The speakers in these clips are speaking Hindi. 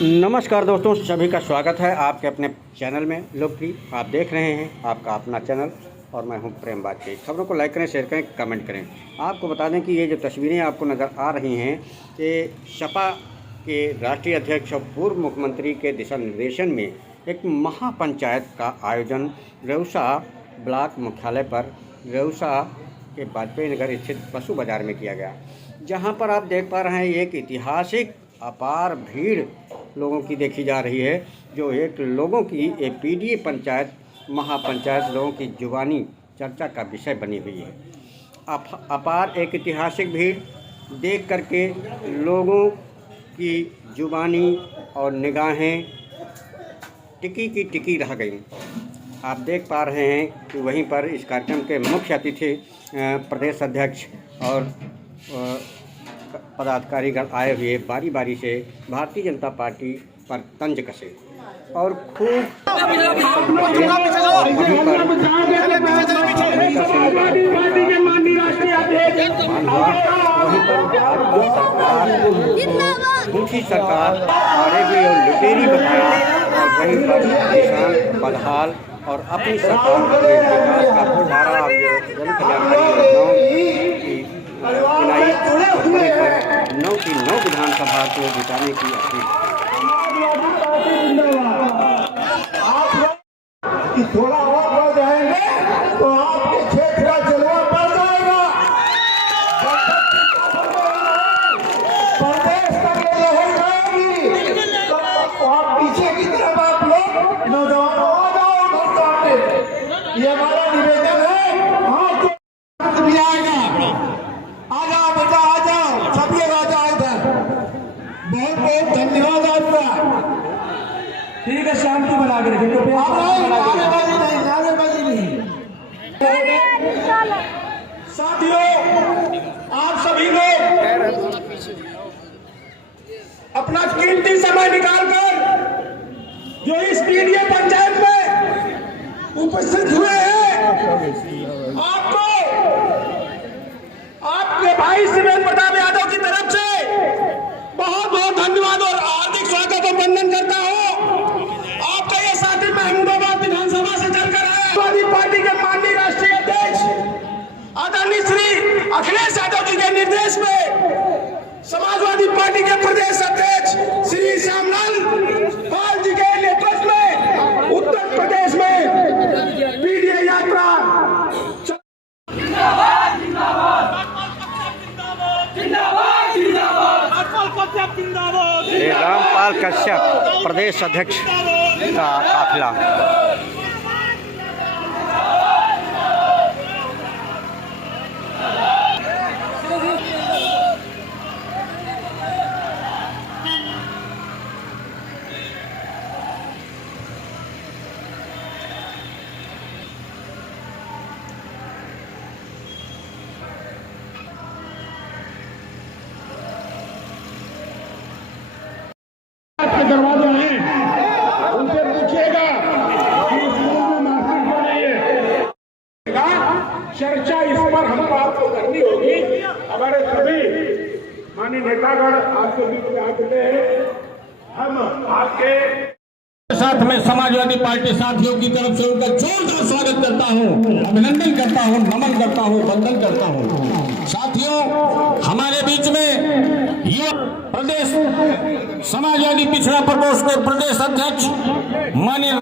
नमस्कार दोस्तों, सभी का स्वागत है आपके अपने चैनल में लोकप्रिय। आप देख रहे हैं आपका अपना चैनल और मैं हूं प्रेम बाजपेयी। खबरों को लाइक करें, शेयर करें, कमेंट करें। आपको बता दें कि ये जो तस्वीरें आपको नज़र आ रही हैं ये सपा के राष्ट्रीय अध्यक्ष और पूर्व मुख्यमंत्री के दिशा निर्देशन में एक महापंचायत का आयोजन रेउसा ब्लॉक मुख्यालय पर रेउसा के वाजपेयी नगर स्थित पशु बाजार में किया गया, जहाँ पर आप देख पा रहे हैं एक ऐतिहासिक अपार भीड़ लोगों की देखी जा रही है, जो एक लोगों की एक पीडीए पंचायत महापंचायत लोगों की जुबानी चर्चा का विषय बनी हुई है। अपार एक ऐतिहासिक भीड़ देख करके लोगों की जुबानी और निगाहें टिकी की टिकी रह गई। आप देख पा रहे हैं कि वहीं पर इस कार्यक्रम के मुख्य अतिथि प्रदेश अध्यक्ष और पदाधिकारीगण आए हुए बारी बारी से भारतीय जनता पार्टी पर तंज कसे और खूब झूठी सरकार आरेगी और लुटेरी बताया और वहीं पर किसान बदहाल और अपनी सरकार के विकास का भंडारा जन कल्याणकारी योजनाओं की 9 विधानसभा को जिताने की अपील। थोड़ा और बढ़ जाएंगे तो आपके क्षेत्र का जलवा बढ़ जाएगा, प्रदेश तक लहर जाएगी। तो आप पीछे की तरफ आप लोग नौजवान आ जाओ उधर सामने, ये हमारा निवेदन है। हाँ तो भी आएगा, आ जाओ बेटा आ जाओ, सभी आ जाओ इधर। बहुत बहुत धन्यवाद आपका। ठीक है, शांति बना के रखिए। साथियों, आप सभी लोग अपना कीमती समय निकालकर जो इस पीडीए पंचायत में उपस्थित हुए हैं, आपको आपके भाई सुरेंद्र प्रताप यादव की तरफ से बहुत बहुत धन्यवाद और हार्दिक स्वागत और वंदन करता हूं। आपका ये साथी महमूदाबाद विधानसभा से चलकर आया समाजवादी पार्टी के माननीय राष्ट्रीय अध्यक्ष आदरणीय श्री अखिलेश यादव जी के निर्देश में समाजवादी पार्टी के प्रदेश अध्यक्ष श्री श्यामलाल पाल जी के नेतृत्व में उत्तर प्रदेश में पीडीए यात्रा। रामपाल कश्यप प्रदेश अध्यक्ष का काफिला। दरवाजे हैं, उनसे पूछिएगा कि इस में मार्केट बनी है, चर्चा इस पर हमको आपको करनी होगी। हमारे सभी माननीय नेतागण आपके बीच में आते हैं। हम आपके साथ में समाजवादी पार्टी साथियों की तरफ से उनका जोरदार स्वागत करता हूं, अभिनंदन करता हूं, नमन करता हूं, वंदन करता हूं। साथियों, हमारे बीच में युवा प्रदेश समाजवादी पिछड़ा प्रकोष्ठ के प्रदेश अध्यक्ष माननीय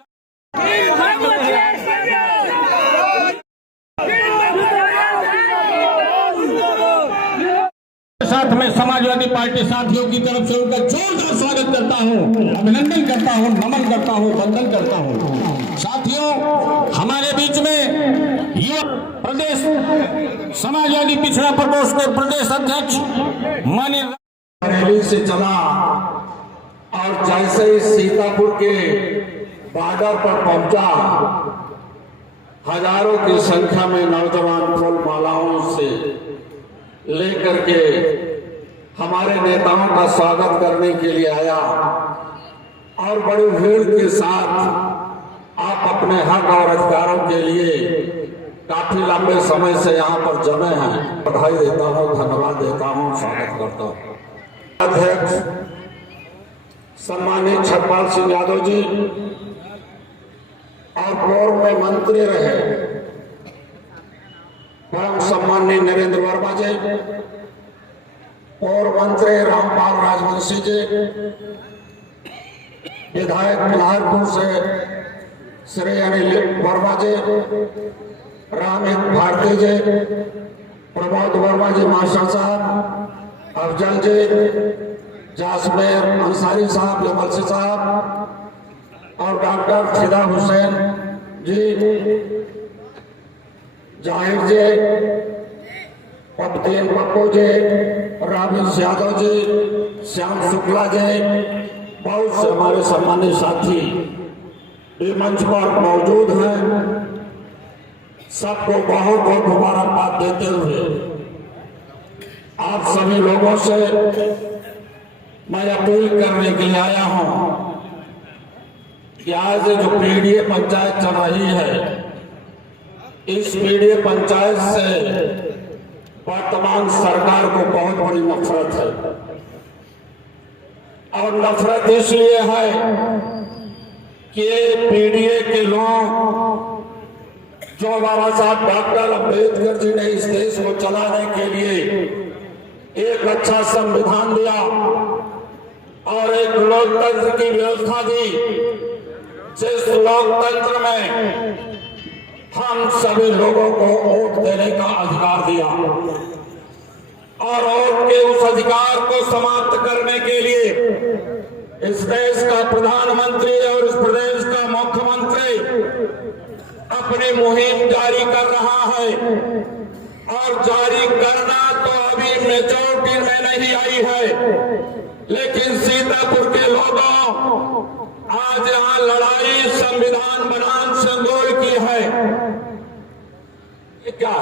साथ में समाजवादी पार्टी साथियों की तरफ से उनका जोरदार स्वागत करता हूं, अभिनंदन करता हूं, नमन करता हूं, वंदन करता हूं। साथियों, हमारे बीच में युवा प्रदेश समाजवादी पिछड़ा प्रकोष्ठ के प्रदेश अध्यक्ष माननीय बरेली से चला और जैसे ही सीतापुर के बॉर्डर पर पहुंचा, हजारों की संख्या में नौजवान फूल मालाओं से लेकर के हमारे नेताओं का स्वागत करने के लिए आया और बड़ी भीड़ के साथ आप अपने हक और अधिकारों के लिए काफी लंबे समय से यहाँ पर जमे हैं। बधाई देता हूँ, धन्यवाद देता हूँ, स्वागत करता हूँ। अध्यक्ष सम्मानित छत्रपाल सिंह यादव जी और पूर्व में मंत्री रहे परम सम्मानीय नरेंद्र वर्मा जी, पूर्व मंत्री रामपाल राजवंशी जी, विधायक मल्हारपुर से श्री अनिल वर्मा जी, रामित भारती जी, प्रमोद वर्मा जी मास्टर साहब, अफजल जी, जासमेर अंसारी साहब, जमल सिंह साहब और डॉक्टर फिदा हुसैन जी, जाहिर जी, पबतीन पप्पू जी, रामेश यादव जी, श्याम शुक्ला जी, बहुत से हमारे सम्मानित साथी ये मंच पर मौजूद हैं। सबको बहुत बहुत मुबारकबाद देते हुए आप सभी लोगों से मैं अपील करने के लिए आया हूं कि आज जो पीडीए पंचायत चल रही है, इस पीडीए पंचायत से वर्तमान सरकार को बहुत बड़ी नफरत है। और नफरत इसलिए है कि पीडीए के लोग जो बाबा साहब डॉक्टर अम्बेडकर जी ने इस देश को चलाने के लिए एक अच्छा संविधान दिया और एक लोकतंत्र की व्यवस्था दी, जिस लोकतंत्र में हम सभी लोगों को वोट देने का अधिकार दिया और वोट के उस अधिकार को समाप्त करने के लिए इस देश का प्रधानमंत्री और इस प्रदेश का मुख्यमंत्री अपनी मुहिम जारी कर रहा है। और जारी करना तो अभी मेजॉरिटी में नहीं आई है, लेकिन सीतापुर के लोगों आज यहाँ लड़ाई संविधान बनाम संगोल की है। क्या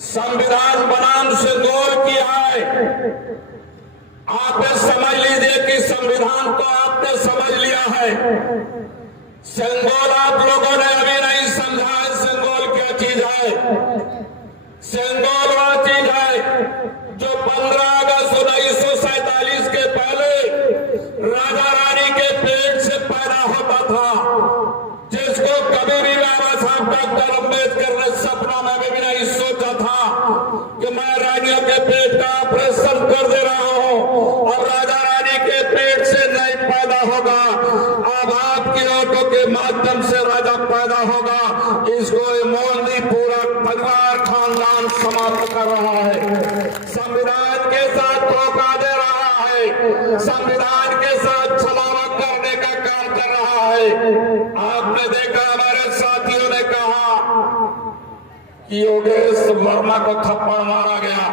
संविधान बनाम संगोल की है? आप समझ लीजिए कि संविधान तो आपने समझ लिया है, संगोल आप लोगों ने अभी नहीं समझा है। संगोल क्या चीज है? संगोल वह चीज है जो 15 अगस्त 1947 के पहले राजा रानी के पेट से पैदा होता था, जिसको कभी भी बाबा साहब डॉक्टर अम्बेडकर ने सपना में भी नहीं सोचा था कि मैं रानियों के पेट का ऑपरेशन कर दे रहा हूं और राजा रानी के पेट से नहीं पैदा होगा, अब आपकी ऑटो के माध्यम से राजा पैदा होगा। इसको मोदी पूरा परिवार खानदान समाप्त कर रहा है, संविधान के साथ धोखा दे रहा है, संविधान के साथ छलावा करने का काम कर रहा है। आपने देखा हमारे साथियों ने कहा कि योगेश वर्मा को थप्पड़ मारा गया।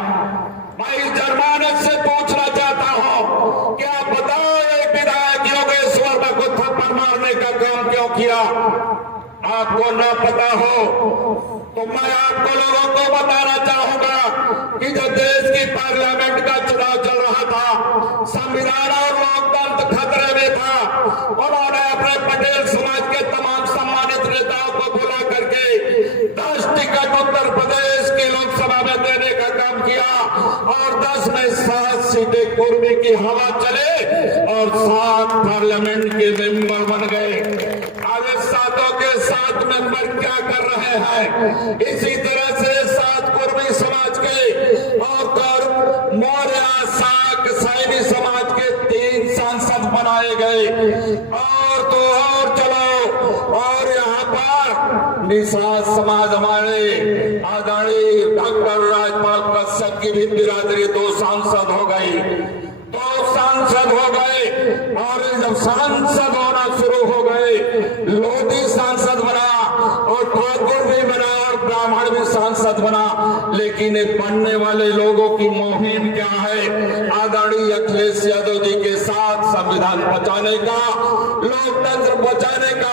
मैं इस जमानत से पूछना चाहता हूं, क्या बताओ एक विधायक योगेश वर्मा को थप्पड़ मारने का काम क्यों किया? आपको न पता हो तो मैं आपको लोगों को बताना चाहूंगा कि जब देश की पार्लियामेंट का चुनाव चल रहा था, संविधान और लोकतंत्र खतरे में था, उन्होंने अपने पटेल समाज के तमाम सम्मानित नेताओं को बुला करके 10 टिकट उत्तर प्रदेश की लोकसभा में देने का काम किया और 10 में 7 सीटें कुर्मी की हवा चले और 7 पार्लियामेंट के मेंबर बन गए। आज 7 के 7 मेंबर क्या कर रहे हैं? इसी तरह से 7 कुर्मी समाज के और मौर्य साक सैनी समाज के 3 सांसद बनाए गए। और तो और चलो, और यहाँ पर निषाद समाज हमारे आदरणीय डॉक्टर राजपाल कश्यप की भी बिरादरी 2 सांसद हो गई, 2 सांसद हो गए। और जब सांसद होना शुरू हो गए, लोधी सांसद बना और ठाकुर भी बना और ब्राह्मण भी सांसद बना। लेकिन पढ़ने वाले लोगों की मुहिम क्या है? आदरणीय अखिलेश यादव जी के साथ संविधान बचाने का, लोकतंत्र बचाने का।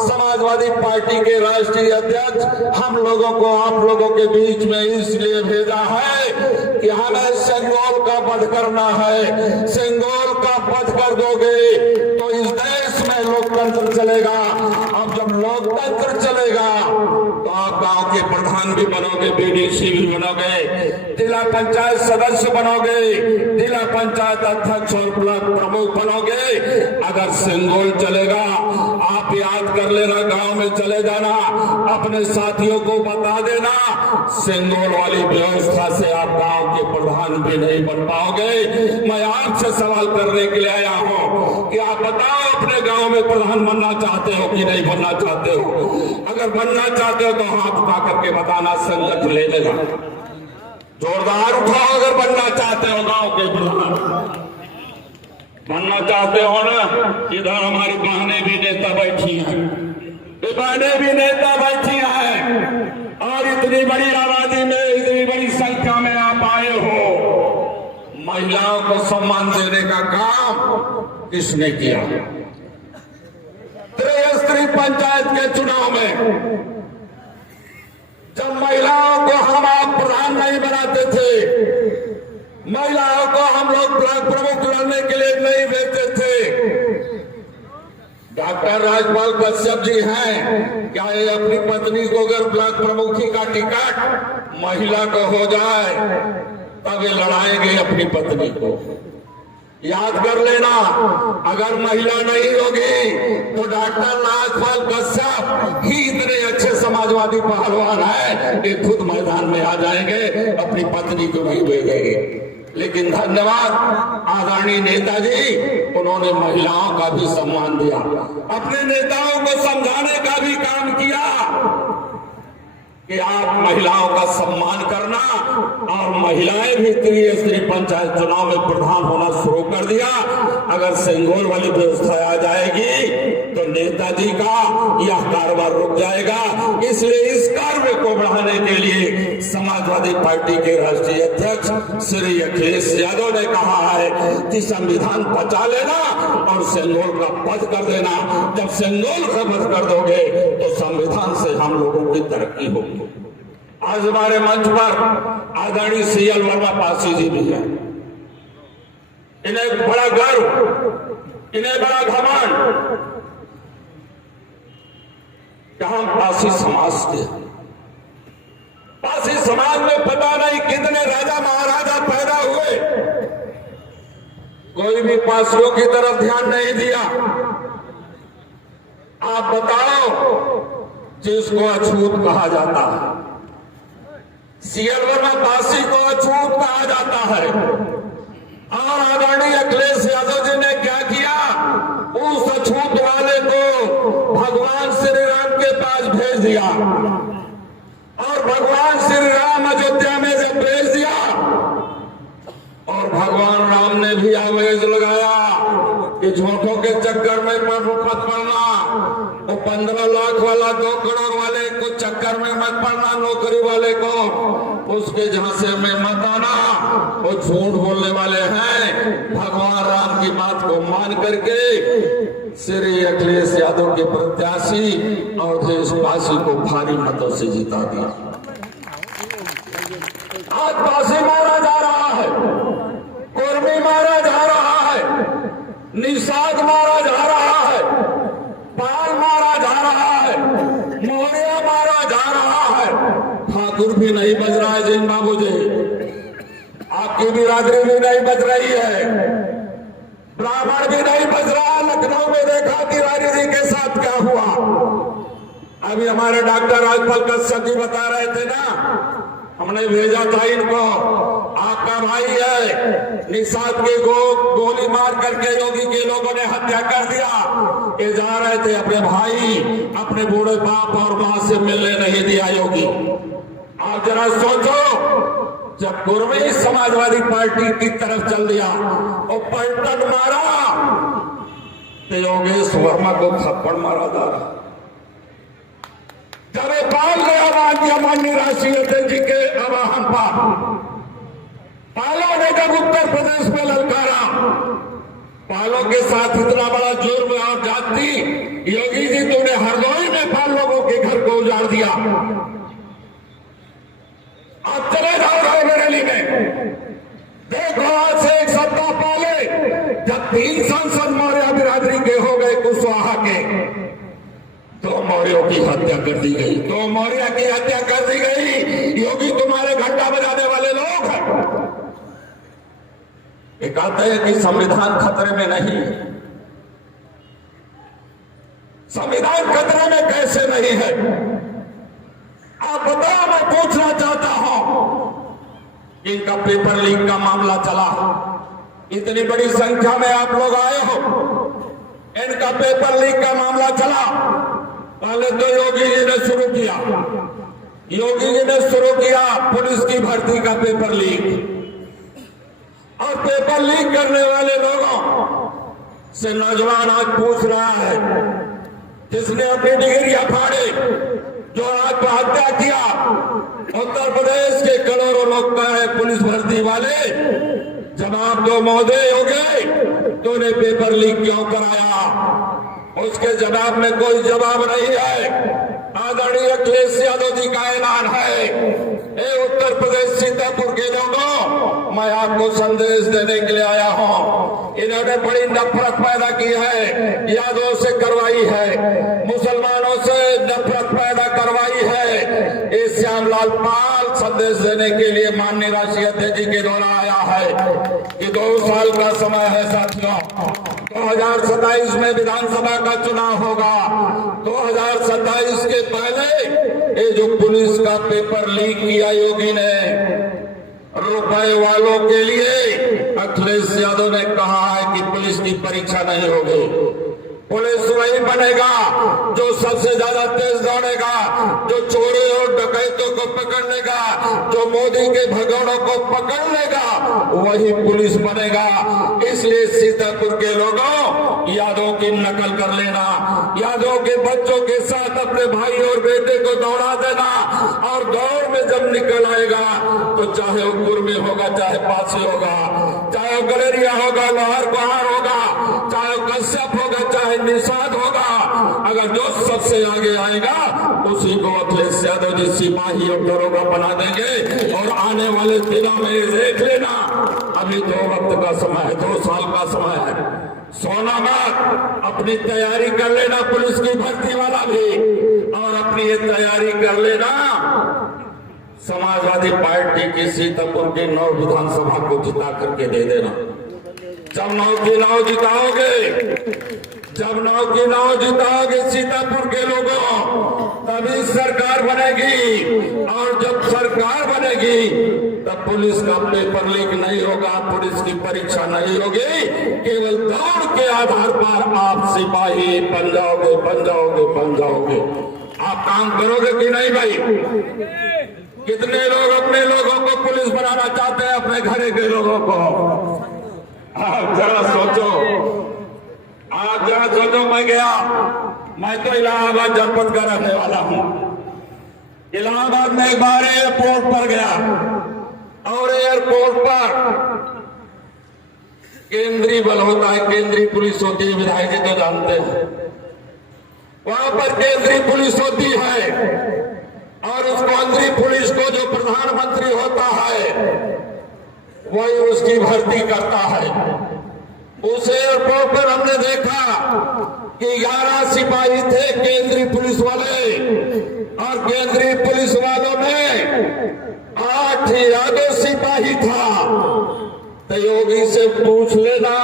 समाजवादी पार्टी के राष्ट्रीय अध्यक्ष हम लोगों को आप लोगों के बीच में इसलिए भेजा है कि हमें संगोल का वध करना है। संगोल का वध कर दोगे तो इस देश में लोकतंत्र चलेगा। अब जब लोकतंत्र चलेगा तो आप गांव के प्रधान भी बनोगे, बीडीसी भी बनोगे, जिला पंचायत सदस्य बनोगे, जिला पंचायत अध्यक्ष और ब्लॉक प्रमुख बनोगे। अगर सिंगोल चलेगा, आप याद कर लेना, गांव में चले जाना, अपने साथियों को बता देना, सिंगोल वाली व्यवस्था से आप गांव के प्रधान भी नहीं बन पाओगे। मैं आपसे सवाल करने के लिए आया हूं कि आप बताओ, अपने गांव में प्रधान बनना चाहते हो कि नहीं बनना चाहते हो? अगर बनना चाहते हो तो हाथ उठा करके बताना, संकट ले लेना, जोरदार उठाओ। अगर बनना चाहते हो गांव के प्रधान बनना चाहते हो ना, इधर हमारी बहनें भी नेता बैठी हैं, बहनें भी नेता बैठी हैं, और इतनी बड़ी आबादी में, इतनी बड़ी संख्या में आप आए हो। महिलाओं को सम्मान देने का काम किसने किया? त्रिस्तरीय पंचायत के चुनाव में जब महिलाओं को हम आप प्रधान नहीं बनाते थे, महिलाओं को हम लोग ब्लॉक प्रमुख लड़ने के लिए नहीं भेजते थे, डॉक्टर राजपाल कश्यप जी हैं, क्या ये अपनी पत्नी को अगर ब्लॉक प्रमुखी का टिकट महिला को हो जाए तब ये लड़ाएंगे अपनी पत्नी को? याद कर लेना, अगर महिला नहीं होगी तो डॉक्टर राजपाल कश्यप ही इतने अच्छे समाजवादी पहलवान है कि खुद मैदान में आ जाएंगे, अपनी पत्नी को नहीं भेजेंगे। लेकिन धन्यवाद आदरणीय नेताजी, उन्होंने महिलाओं का भी सम्मान दिया, अपने नेताओं को समझाने का भी काम किया कि आप महिलाओं का सम्मान करना, और महिलाएं भी त्रिस्तरीय पंचायत चुनाव में प्रधान होना शुरू कर दिया। अगर सिंगोल वाली व्यवस्था आ जाएगी तो नेताजी का यह कारोबार रुक जाएगा। इसलिए इस कार्य को बढ़ाने के लिए समाजवादी पार्टी के राष्ट्रीय अध्यक्ष श्री अखिलेश यादव ने कहा है कि संविधान बचा लेना और सिंगोल का वध कर देना। जब सिंगोल का वध कर दोगे तो संविधान से हम लोगों की तरक्की होगी। आज हमारे मंच पर आदरणीय सीएल वर्मा पासी जी भी हैं। इन्हें बड़ा गर्व, इन्हें बड़ा घमंड कि हम पासी समाज के, पासी समाज में पता नहीं कितने राजा महाराजा पैदा हुए, कोई भी पासियों की तरफ ध्यान नहीं दिया। आप बताओ, जिसको अछूत कहा जाता है, सीएल वर्मा पासी को अछूत कहा जाता है, और आदरणीय अखिलेश यादव जी ने क्या किया? उस अछूत वाले को भगवान श्री राम के पास भेज दिया, और भगवान श्री राम अयोध्या में जब भेज दिया, और भगवान राम ने भी आवेश लगाया कि झूठों के चक्कर में मत पड़ना, वो 15 लाख वाला 2 करोड़ वाले को चक्कर में मत पड़ना, नौकरी वाले को उसके झांसे में मत आना, वो झूठ बोलने वाले हैं। भगवान राम की बात को मान करके श्री अखिलेश यादव के प्रत्याशी और देशवासी को भारी मतों से जिता दिया। आज पासी मारा जा रहा है, कुर्मी मारा जा रहा है, निषाद मारा जा रहा है, पाल मारा जा रहा है, मौर्य मारा जा रहा है, ठाकुर भी नहीं बच रहा है। जिन बाबू जी, आपकी बिरादरी भी नहीं बच रही है, ब्राह्मण भी नहीं बच रहा। लखनऊ में देखा तिवारी जी के साथ क्या हुआ। अभी हमारे डॉक्टर राजपाल कश्यप जी बता रहे थे ना, हमने भेजा था इनको, आपका भाई है, निषाद के गोली मार करके योगी के लोगों ने हत्या कर दिया। ये जा रहे थे अपने भाई, अपने बूढ़े बाप और मां से मिलने नहीं दिया योगी। आप जरा सोचो, जब कुर्मी समाजवादी पार्टी की तरफ चल दिया और पलटन मारा तो योगेश वर्मा को थप्पड़ मारा जा रहा। जब पाल ने आह्वान किया माननीय राष्ट्रीय अध्यक्ष जी के आह्वान पर, पालों ने जब उत्तर प्रदेश में ललकारा, पालों के साथ इतना बड़ा जुर्म और जाति, योगी जी तूने हरदोई में पाल लोगों के घर को उजाड़ दिया। आप चले जाओ रायबरेली में, देखो आज से 1 सप्ताह पहले जब 3 सांसद मौर्य बिरादरी के हो गए कुशवाहा के, तो मौर्यों की हत्या कर दी गई। 2 मौर्य की हत्या कर दी गई। योगी तुम्हारे घंटा बजाने वाले लोग हैं। ये कहते हैं कि संविधान खतरे में नहीं है। संविधान खतरे में कैसे नहीं है? आप बताओ, मैं पूछना चाहता हूं। इनका पेपर लीक का मामला चला, इतनी बड़ी संख्या में आप लोग आए हो, इनका पेपर लीक का मामला चला। पहले तो योगी जी ने शुरू किया, योगी जी ने शुरू किया पुलिस की भर्ती का पेपर लीक। और पेपर लीक करने वाले लोगों से नौजवान आज पूछ रहा है, जिसने अपनी डिग्रियां फाड़ी, जो आत्महत्या किया, उत्तर प्रदेश के करोड़ों लोग का है पुलिस भर्ती वाले, जवाब दो महोदय हो गए, तूने पेपर लीक क्यों कराया? उसके जवाब में कोई जवाब नहीं है। आदरणीय अखिलेश यादव जी का ऐलान है, ए उत्तर प्रदेश सीतापुर के लोगों, मैं आपको संदेश देने के लिए आया हूं। इन्होंने बड़ी नफरत पैदा की है, यादव से करवाई है, मुसलमानों से नफरत पैदा करवाई है। इस श्यामलाल पाल संदेश देने के लिए माननीय राष्ट्रीय अध्यक्ष जी के द्वारा आया है कि 2 साल का समय है साथियों। 2027 में विधानसभा का चुनाव होगा। 2027 के पहले ये जो पुलिस का पेपर लीक किया योगी ने, रुपए वालों के लिए अखिलेश यादव ने कहा है कि पुलिस की परीक्षा नहीं होगी। पुलिस वही बनेगा जो सबसे ज्यादा तेज दौड़ेगा, जो चोरों और डकैतों को पकड़ लेगा, जो मोदी के भगोड़ों को पकड़ लेगा, वही पुलिस बनेगा। इसलिए सीतापुर के लोगों, यादव की नकल कर लेना, यादव के बच्चों के साथ अपने भाई और बेटे को दौड़ा देना, और दौड़ में जब निकल आएगा तो चाहे वो कुर्मी होगा, चाहे पासी होगा, चाहे वो गलेरिया होगा, लोहार कुहार होगा, चाहे वो कश्यप होगा, चाहे निषाद होगा, अगर जो सबसे आगे आएगा उसी को अखिलेश यादव जी सिपाही और दरोगा बना देंगे। और आने वाले दिनों में देख लेना, अभी 2 वक्त का समय है, 2 साल का समय है, सोना मत, अपनी तैयारी कर लेना पुलिस की भर्ती वाला भी, और अपनी ये तैयारी कर लेना समाजवादी पार्टी की सीतापुर की 9 विधानसभा को जिता करके दे देना। जब 9 की 9 जिताओगे, जब 9 की 9 जिताओगे सीतापुर के लोगों, तभी सरकार बनेगी। और जब सरकार बनेगी तब पुलिस का पेपर लीक नहीं होगा, पुलिस की परीक्षा नहीं होगी, केवल दौड़ के आधार पर आप सिपाही बन जाओगे, बन जाओगे, बन जाओगे। आप काम करोगे कि नहीं भाई? कितने लोग अपने लोगों को पुलिस बनाना चाहते हैं, अपने घरे के लोगों को? आप जरा सोचो, आप जरा सोचो। मैं तो इलाहाबाद जनपद का रहने वाला हूं। इलाहाबाद में एक बार एयरपोर्ट पर गया, और एयरपोर्ट पर केंद्रीय बल होता है, केंद्रीय पुलिस होती है, विधायक जी तो जानते हैं। वहां पर केंद्रीय पुलिस होती है, और उस केंद्रीय पुलिस को जो प्रधानमंत्री होता है वही उसकी भर्ती करता है। उस एयरपोर्ट पर हमने देखा कि 11 सिपाही थे केंद्रीय पुलिस वाले, और केंद्रीय पुलिस वालों में 8 यादव सिपाही था। तो योगी से पूछ लेना,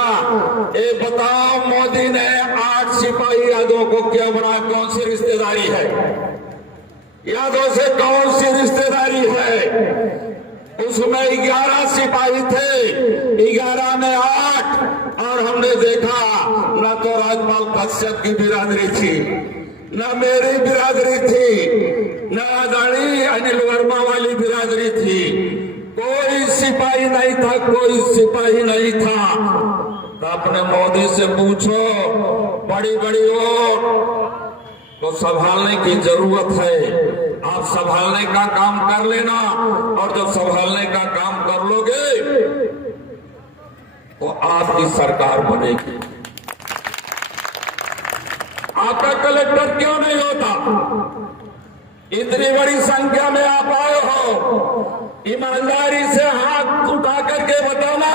ये बताओ मोदी ने 8 सिपाही यादव को क्यों बनाया? कौन सी रिश्तेदारी है? यादव से कौन सी रिश्तेदारी है? उसमें 11 सिपाही थे, 11 में 8, और हमने देखा न तो राजपाल कश्यप की बिरादरी थी, न मेरी बिरादरी थी, न आदरणीय अनिल वर्मा वाली बिरादरी थी। कोई सिपाही नहीं था, कोई सिपाही नहीं था। तो अपने मोदी से पूछो, बड़ी बड़ी वोट को संभालने की जरूरत है। आप संभालने का काम कर लेना, और जब संभालने का काम कर लोगे तो आपकी सरकार बनेगी। आपका कलेक्टर क्यों नहीं होता? इतनी बड़ी संख्या में आप आए हो, ईमानदारी से हाथ उठा करके बताना,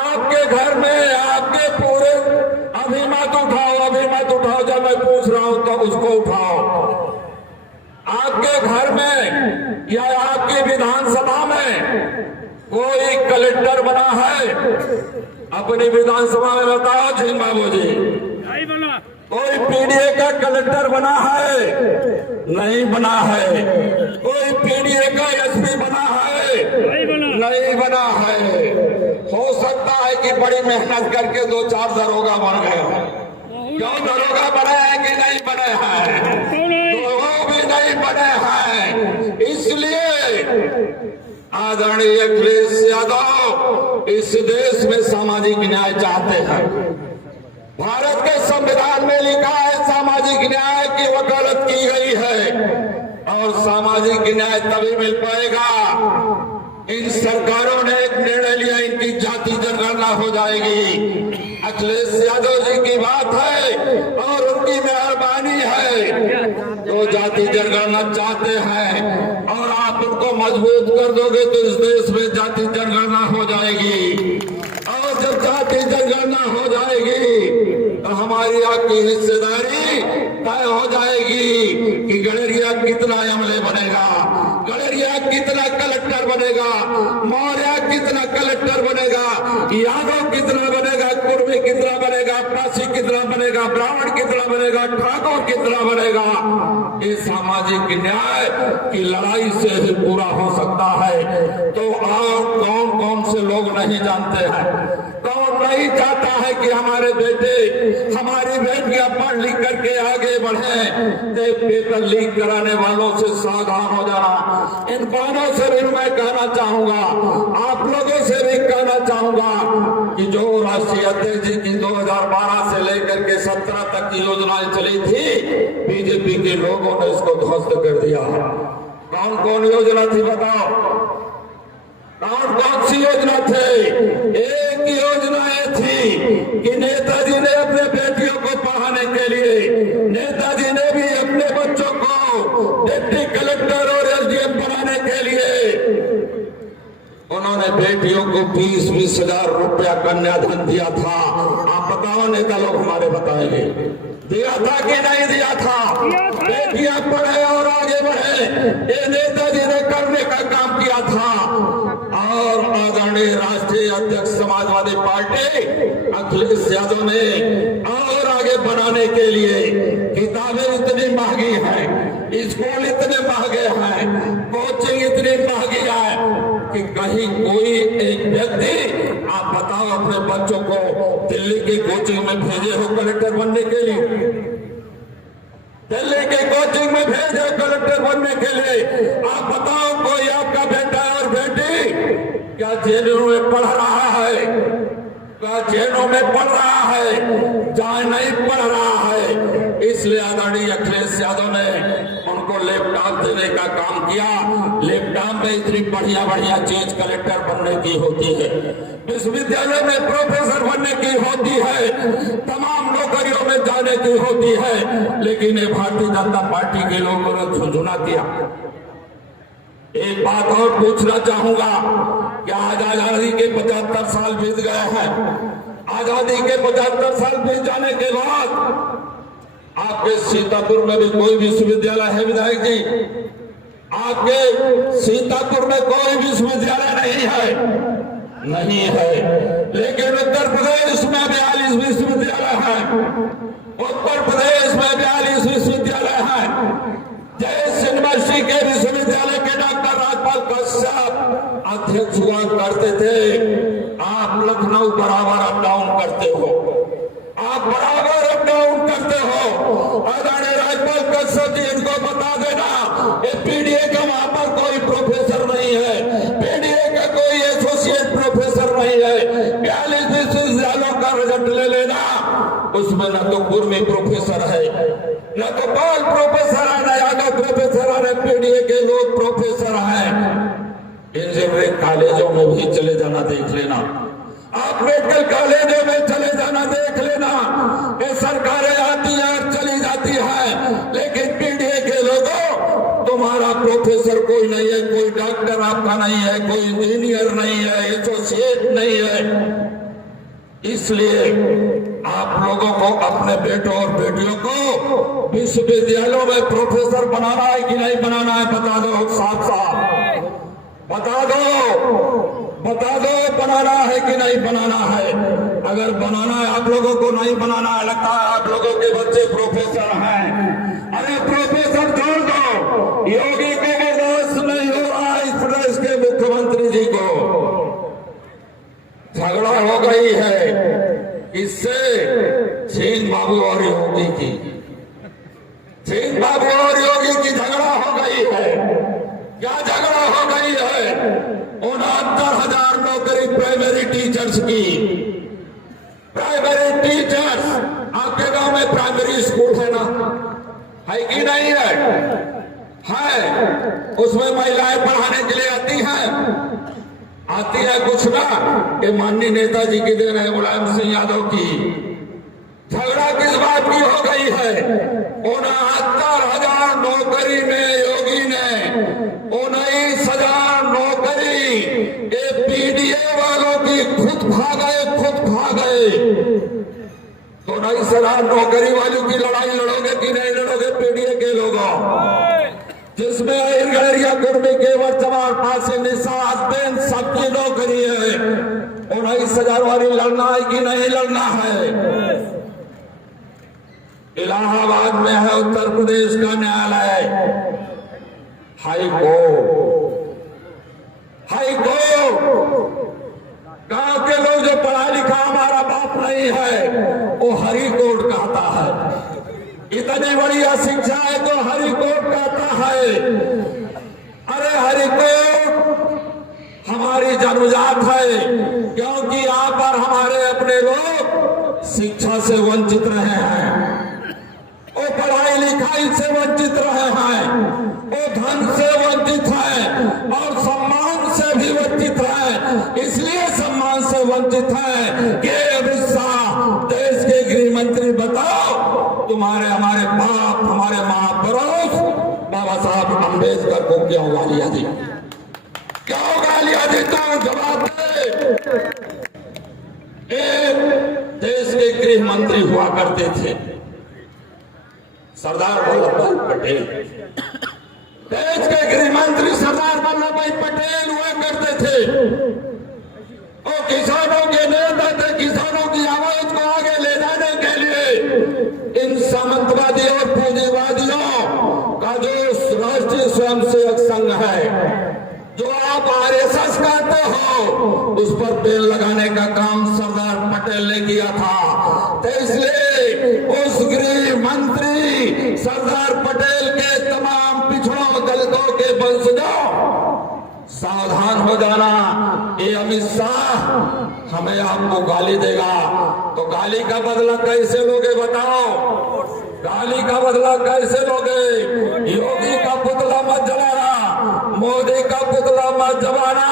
आपके घर में आपके पूरे, अभी मत उठाओ, अभी मत उठाओ, उठाओ, जब मैं पूछ रहा हूं तो उसको उठाओ। आपके घर में या आपकी विधानसभा में कोई कलेक्टर बना है? अपनी विधानसभा में बताओ जी बाबू जी। कोई पीडीए का कलेक्टर बना है? नहीं बना है। कोई पीडीए का एसपी बना है? नहीं बना है। हो सकता है कि बड़ी मेहनत करके 2-4 दरोगा बन गए हैं। क्यों दरोगा बने हैं कि नहीं बने हैं? तो वो भी नहीं बने हैं। इसलिए आदरणीय अखिलेश यादव इस देश में सामाजिक न्याय चाहते हैं। भारत के संविधान में लिखा है सामाजिक न्याय की वकालत की गई है और सामाजिक न्याय तभी मिल पाएगा। इन सरकारों ने एक निर्णय लिया, इनकी जाति जनगणना हो जाएगी। अखिलेश यादव जी की बात है और उनकी मेहरबानी है तो जाति जनगणना चाहते हैं और आप उनको मजबूत कर दोगे तो इस देश में जाति जनगणना हो जाएगी। और जब जाति जनगणना हो जाएगी तो हमारी आपकी हिस्सेदारी तय हो जाएगी कि गडरिया कितना एमएलए बनेगा, गडरिया कितना कलेक्टर बनेगा, मौर्य कितना कलेक्टर बनेगा, यादव कितना बनेगा, कुर्मी कितना बनेगा, पासी कितना बनेगा, ब्राह्मण कितना बनेगा, ठाकुर कितना बनेगा। ये सामाजिक न्याय की लड़ाई से ही पूरा हो सकता है। तो और कौन कौन से लोग नहीं जानते हैं? कौन नहीं चाहता है कि हमारे बेटे हमारी बेटियां पढ़ लिख करके आगे बढ़े? पेपर लीक कराने वालों से सावधान हो जाना। इन बातों से भी मैं कहना चाहूंगा, आप लोगों से भी कहना चाहूंगा कि जो राष्ट्रीय अध्यक्ष जी की 2012 से लेकर के 17 तक की योजनाएं चली थी, बीजेपी के लोगों ने इसको ध्वस्त कर दिया। कौन कौन योजना थी बताओ? कौन कौन सी योजना थी? एक योजना ये थी कि नेताजी ने अपने बेटियों को पढ़ाने के लिए, नेताजी ने भी अपने बच्चों को डिप्टी कलेक्टर और एसडीएम बनाने के लिए उन्होंने बेटियों को 20-20 हजार रुपया कन्याधन दिया था। आप बताओ, नेता लोग हमारे बताएंगे, दिया था कि नहीं दिया था? बेटियां पढ़े और आगे बढ़े, ये नेताजी ने करने का काम किया था। और आदरणीय राष्ट्रीय अध्यक्ष समाजवादी पार्टी अखिलेश यादव ने और आगे बढ़ाने के लिए किताबें इतनी महंगी हैं, स्कूल इतने महंगे हैं, कोचिंग इतनी महंगी है कि कहीं कोई एक व्यक्ति, आप बताओ, अपने बच्चों को दिल्ली की कोचिंग में भेजे हो कलेक्टर बनने के लिए? दिल्ली की कोचिंग में भेजे कलेक्टर बनने के लिए? आप बताओ, कोई आपका बेटा और बेटी क्या जेलों में पढ़ रहा है? क्या जेलों में पढ़ रहा है? जहां नहीं पढ़ रहा है। इसलिए आदरणीय अखिलेश यादव ने उनको लैपटॉप देने का काम किया। लैपटॉप में इतनी बढ़िया बढ़िया चीज कलेक्टर बनने की होती है, विश्वविद्यालय में प्रोफेसर बनने की होती है, तमाम नौकरियों में जाने की होती है, लेकिन ये भारतीय जनता पार्टी के लोगों ने झुंझुना किया। एक बात और पूछना चाहूंगा कि आज आजादी के 75 साल बीत गए हैं। आजादी के 75 साल बीत जाने के बाद आपके सीतापुर में भी कोई विश्वविद्यालय है विधायक जी? आपके सीतापुर में कोई विश्वविद्यालय नहीं है? नहीं है। लेकिन उत्तर प्रदेश में 42 विश्वविद्यालय है। उत्तर प्रदेश में 42 विश्वविद्यालय है। जैस यूनिवर्सिटी के विश्वविद्यालय के डॉक्टर राजपाल कश्यप अध्यक्ष हुआ करते थे। आप लखनऊ बराबर अप डाउन करते हो, आप बराबर अप डाउन करते हो। आदरणीय राजपाल कश्यप जी, इनको बता देना, पीडीए का वहां पर कोई प्रोफेसर नहीं है, पीडीए का कोई एसोसिएट प्रोफेसर नहीं है। 42 विश्वविद्यालयों का रिजल्ट ले लेना, उसमें न तो कुर्मी प्रोफेसर है, न तो पाल प्रोफेसर है, न यादव प्रोफेसर है, न पीडीए के लोग प्रोफेसर हैं। इंजीनियरिंग कॉलेजों में भी चले जाना देख लेना, आप मेडिकल कॉलेजों में चले जाना देख लेना। ये सरकारें आती हैं और चली जाती हैं, लेकिन पीडीए के लोगों, तुम्हारा प्रोफेसर कोई नहीं है, कोई डॉक्टर आपका नहीं है, कोई इंजीनियर नहीं है, एसोसिएट नहीं है। इसलिए आप लोगों को, अपने बेटों और बेटियों को विश्वविद्यालयों में प्रोफेसर बनाना है कि नहीं बनाना है? बता दो साफ साफ, बता दो बनाना है कि नहीं बनाना है? अगर बनाना है, आप लोगों को नहीं बनाना है, लगता है आप लोगों के बच्चे प्रोफेसर हैं। अरे प्रोफेसर छोड़ दो, योगी को बर्दाश्त नहीं हो रहा इस प्रदेश के मुख्यमंत्री जी को। झगड़ा हो गई है इससे छीन बाबू और योगी की, छीन बाबू और योगी की झगड़ा हो गई है। क्या झगड़ा हो गई है? 69,000 नौकरी प्राइमरी टीचर्स की। प्राइमरी टीचर्स, आपके गांव में प्राइमरी स्कूल है ना, है कि नहीं है? है। उसमें महिलाएं पढ़ाने के लिए आती है कुछ ना, ये माननीय नेताजी की देन है, मुलायम सिंह यादव की। झगड़ा किस बात की हो गई है? 69,000 नौकरी में योगी ने 19,000 नौकरी ये पीडीए वालों की खुद खा गए। तो 19,000 नौकरी वालों की लड़ाई लड़ोगे कि नहीं लड़ोगे? पीडीए के लोगों, जिसमें गड़रिया कुर्मी केवल जवान फांसी निशान पेन सबकी नौकरी है। 19,000 वाली लड़ना है कि नहीं लड़ना है? इलाहाबाद में है उत्तर प्रदेश का न्यायालय, हाई कोर्ट। गांव के लोग जो पढ़ा लिखा हमारा बाप नहीं है, वो हरी कोर्ट कहता है। इतनी बड़ी अशिक्षा है तो हरी कोर्ट कहता है। अरे हरी कोर्ट हमारी जन्मजात है, क्योंकि यहाँ पर हमारे अपने लोग शिक्षा से वंचित रहे हैं, वो पढ़ाई लिखाई से वंचित रहे हैं, वो धन से वंचित है और सम्मान से भी वंचित है। इसलिए सम्मान से वंचित है कि अमित शाह देश के गृह मंत्री, बताओ तुम्हारे हमारे बाप, हमारे महापुरुष बाबा साहब अम्बेडकर को क्यों गालियां दी? क्यों गालियां दी? तो जवाब दे। एक देश के गृह मंत्री हुआ करते थे सरदार वल्लभ भाई पटेल। देश के गृह मंत्री सरदार वल्लभ भाई पटेल हुआ करते थे। वो किसानों के नेता थे। किसानों की आवाज को आगे ले जाने के लिए इन सामंतवादी और पूंजीवादियों का जो राष्ट्रीय स्वयंसेवक संघ है, जो आप आरएसएस कहते हो, उस पर पेड़ लगाने का काम सरदार पटेल ने किया था। तो इसलिए उस गृह मंत्री सरदार पटेल के तमाम पिछड़ों दलितों के वंशजों सावधान हो जाना। ये अमित शाह हमें आपको गाली देगा तो गाली का बदला कैसे लोगे? बताओ, गाली का बदला कैसे लोगे? योगी का पुतला मत जलाना, मोदी का पुतला मत जलाना,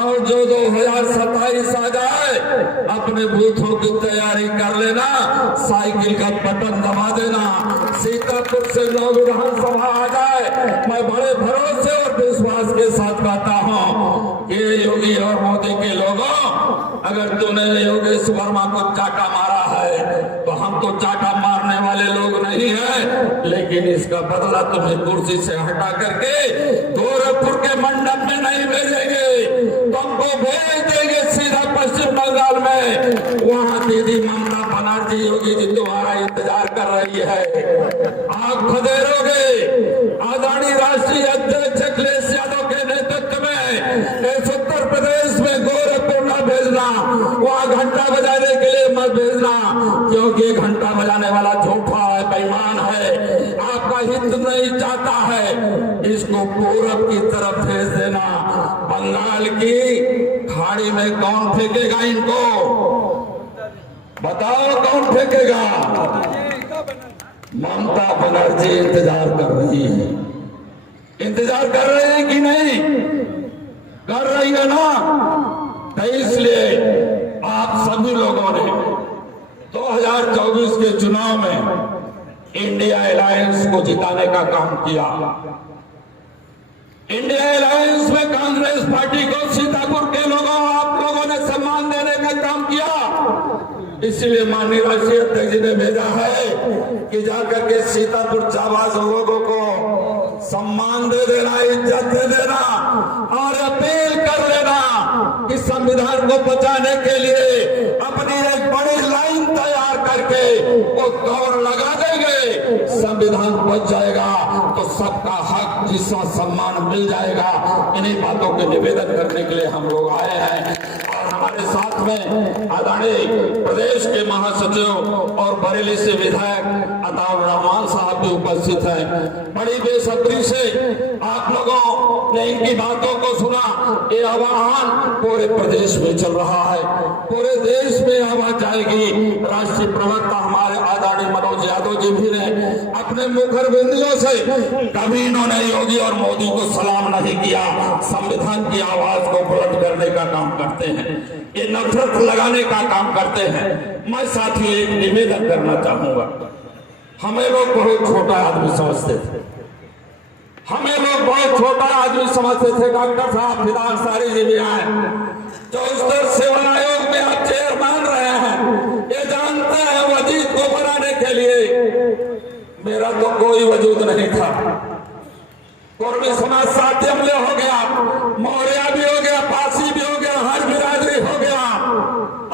और जो 2027 आ जाए अपने बूथों की तैयारी कर लेना, साइकिल का बटन दबा देना। सीतापुर से 9 विधानसभा आ जाए, मैं बड़े भरोसे और विश्वास के साथ कहता हूँ कि योगी और मोदी के लोगों, अगर तूने योगेश वर्मा को चाटा मारा है तो हम तो चाटा मारने वाले लोग नहीं हैं, लेकिन इसका बदला तुम्हें कुर्सी से हटा करके गोरखपुर के मंडप में नहीं भेजेंगे, तुमको भेज देंगे सीधा पश्चिम बंगाल में। वहाँ दीदी ममता बनर्जी योगी जी तुम्हारा इंतजार कर रही है। आप खदेरोगे। आदरणीय राष्ट्रीय अध्यक्ष अखिलेश यादव के नेतृत्व में इस उत्तर प्रदेश में गोरखपुर न भेजना, वहाँ घंटा बजाने के लिए मत भेजना, क्योंकि घंटा बजाने वाला झूठा है, बेईमान है, आपका हित नहीं चाहता है। इसको पूरब की तरफ भेज देना। बंगाल की खाड़ी में कौन फेंकेगा इनको? बताओ कौन फेंकेगा? ममता बनर्जी इंतजार कर रही है। इंतजार कर रही है कि नहीं? कर रही है ना? तो इसलिए आप सभी लोगों ने 2024 के चुनाव में इंडिया अलायंस को जिताने का काम किया। इंडिया अलायंस में कांग्रेस पार्टी को सीतापुर के लोगों, आप लोगों ने सम्मान देने का काम किया। इसलिए माननीय राष्ट्रीय अध्यक्ष जी ने भेजा है कि जाकर के सीतापुर जाबाज लोगों को सम्मान दे देना, इज्जत दे देना और अपील कर लेना कि संविधान को बचाने के लिए अपनी एक बड़ी लाइन तैयार करके वो दौड़ लगा देंगे, संविधान बच जाएगा तो सबका हक जिसका सम्मान मिल जाएगा। इन्हीं बातों के निवेदन करने के लिए हम लोग आए हैं। और हमारे साथ में आदरणीय प्रदेश के महासचिव और बरेली से विधायक अताउर रहमान साहब भी उपस्थित हैं। बड़ी बेसब्री से आप लोगों ने इनकी बातों को सुना। ये आह्वान पूरे प्रदेश में चल रहा है, पूरे देश में आवाज जाएगी। राष्ट्रीय प्रवक्ता हमारे आदरणीय मनोज यादव जी भी ने अपने मुखर बिंदियों से कभी इन्होंने योगी और मोदी को सलाम नहीं किया, संविधान की आवाज को बुलंद करने का काम करते हैं, ये नफरत लगाने का काम करते हैं। मैं साथियों एक निवेदन करना चाहूंगा। हमें लोग बहुत छोटा आदमी समझते थे, हमें लोग बहुत छोटा आदमी समझते थे। डॉक्टर साहब फिलहाल सारी जी भी आए, जो स्तर सेवा आयोग में आप चेयरमैन रहे हैं, ये जानते हैं वजीद को बनाने के लिए मेरा तो कोई वजूद नहीं था। कुर्मी समाज साथी हमले हो गया, मौर्या भी हो गया, पासी भी हो गया, हर बिरादरी हो गया,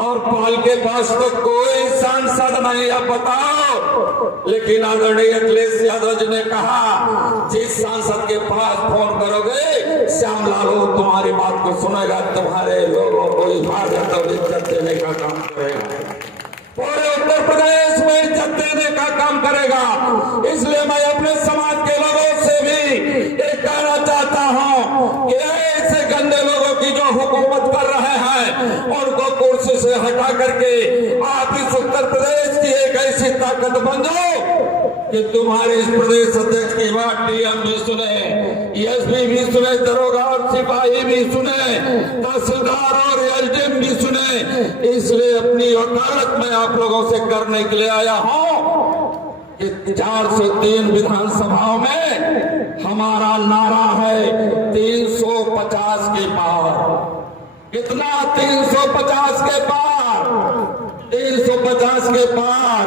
और पाल के पास तो कोई सांसद नहीं है, बताओ। लेकिन आदरणीय अखिलेश यादव जी ने कहा जिस सांसद के पास फोन करोगे श्यामलाल वो तुम्हारी बात को सुनेगा, तुम्हारे लोगों को हिफाजत और इज्जत देने का काम करेगा, पूरे उत्तर प्रदेश में इज्जत देने का काम करेगा। इसलिए मैं अपने समाज के लोगों से भी ये कहना चाहता हूं कि ऐसे गंदे लोगों की जो हुकूमत कर रहे हैं उनको कुर्सी से हटा करके आप इस उत्तर प्रदेश की एक ऐसी ताकत बन जाओ कि तुम्हारे इस प्रदेश अध्यक्ष की बात डीएम भी सुने, एसपी भी सुने, दरोगा और सिपाही भी सुने, तहसीलदार और एसडीएम भी सुने। इसलिए अपनी वकालत में आप लोगों से करने के लिए आया हूं कि 403 विधानसभाओं में हमारा नारा है 350 के पार। कितना? 350 के पार। 350 के पार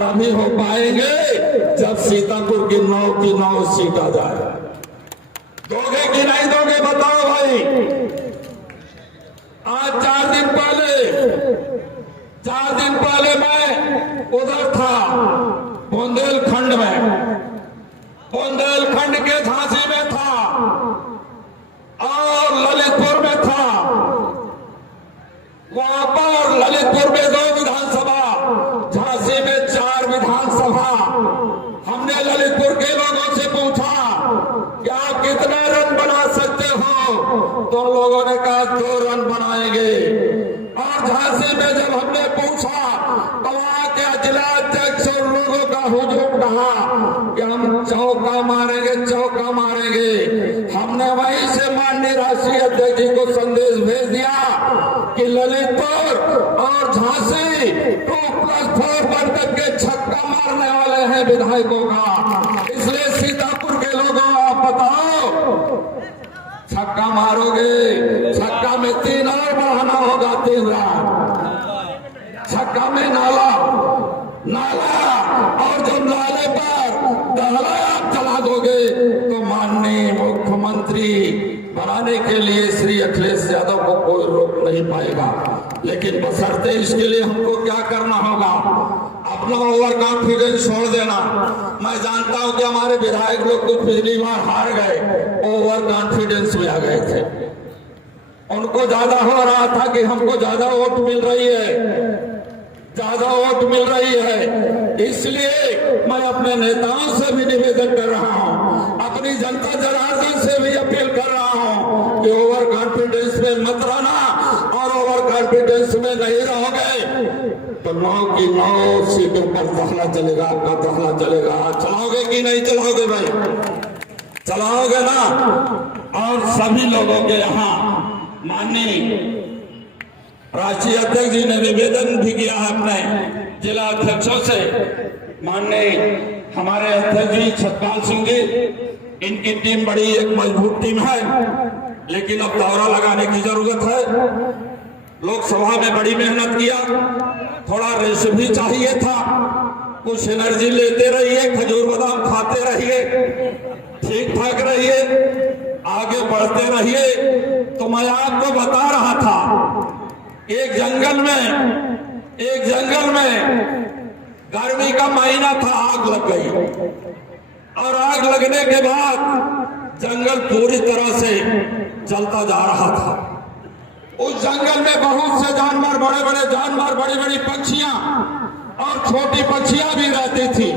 तभी हो पाएंगे जब सीतापुर की 9 सीट आ जाए। दोगे कि नहीं दोगे बताओ भाई। आज 4 दिन पहले मैं उधर था बुंदेलखंड में, बुंदेलखंड के झांसी में था और ललितपुर में था। वहां पर ललितपुर में 2 विधानसभा, झांसी में 4 विधानसभा। हमने ललितपुर के लोगों से पूछा कि आप कितना रन बना सकते हो, तो लोगों ने कहा 2 रन बनाएंगे। और झांसी में जब हमने पूछा तो वहां के जिला अध्यक्ष और लोगों का हुजूम कहा कि हम चौका मारेंगे, चौका मारेंगे। हमने वहीं से माननीय राष्ट्रीय अध्यक्ष जी को संदेश भेज दिया कि ललितपुर और झांसी 2+4 बनकर के छक्का मारने वाले हैं विधायकों का। इसलिए सीतापुर के लोगों आप बताओ, छक्का मारोगे? छक्का में 3 और बढ़ाना होगा, 3 रन। छक्का में नाला और जब नाले पर दहला आप चला दोगे तो माननीय मुख्यमंत्री बनाने के लिए श्री अखिलेश यादव को कोई रोक नहीं पाएगा। लेकिन बशर्ते इसके लिए हमको क्या करना होगा? अपना ओवर कॉन्फिडेंस छोड़ देना। मैं जानता हूं कि हमारे विधायक लोग कुछ पिछली बार हार गए, ओवर कॉन्फिडेंस में आ गए थे। उनको ज्यादा हो रहा था कि हमको ज्यादा वोट मिल रही है, ज्यादा वोट मिल रही है। इसलिए मैं अपने नेताओं से भी निवेदन कर रहा हूं, अपनी जनता जनार्दन से भी अपील कर रहा हूं कि ओवर कॉन्फिडेंस में मत रहना, और ओवर कॉन्फिडेंस में नहीं रहोगे तो 9 की 9 सीटों पर दहला चलेगा, आपका दहला चलेगा। चलाओगे कि नहीं चलाओगे भाई? चलाओगे ना? और सभी लोगों के यहाँ माननीय राष्ट्रीय अध्यक्ष जी ने निवेदन भी किया है अपने जिला अध्यक्षों से। माननीय हमारे अध्यक्ष जी सतपाल सिंह जी, इनकी टीम बड़ी एक मजबूत टीम है, लेकिन अब दौरा लगाने की जरूरत है। लोकसभा में बड़ी मेहनत किया, थोड़ा रेस्ट भी चाहिए था, कुछ एनर्जी लेते रहिए, खजूर बादाम खाते रहिए, ठीक ठाक रहिए, आगे बढ़ते रहिए। तो मैं आपको बता रहा था, एक जंगल में गर्मी का महीना था, आग लग गई और आग लगने के बाद जंगल पूरी तरह से जलता जा रहा था। उस जंगल में बहुत से जानवर, बड़े बड़े जानवर, बड़ी बड़ी पक्षियां और छोटी पक्षियां भी रहती थी,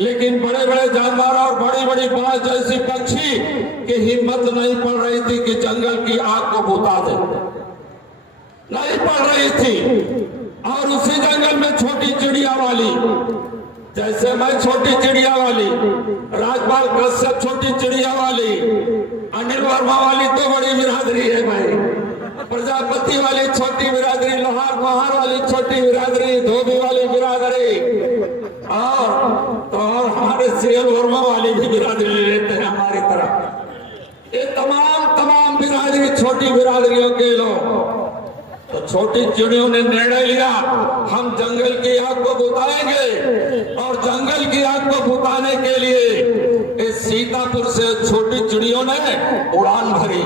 लेकिन बड़े बड़े जानवर और बड़ी बड़ी बाज जैसी पक्षी की हिम्मत नहीं पड़ रही थी कि जंगल की आग को बुझा दे, नहीं पड़ रही थी। और उसी जंगल में छोटी चिड़िया वाली, जैसे मैं छोटी चिड़िया वाली, राजपाल कश्यप छोटी चिड़िया वाली, अनिल वर्मा वाली तो बड़ी बिरादरी है भाई, प्रजापति वाली छोटी बिरादरी, लोहार मोहार वाली छोटी बिरादरी, धोबी वाली बिरादरी, और हमारे सीएल वर्मा वाली भी बिरादरी लेते हैं हमारी तरफ। ये तमाम बिरादरी, छोटी बिरादरियों के लोग। तो छोटी चिड़ियों ने निर्णय लिया, हम जंगल की आग को बुझाएंगे, और जंगल की आग को बुझाने के लिए इस सीतापुर से छोटी चिड़ियों ने उड़ान भरी।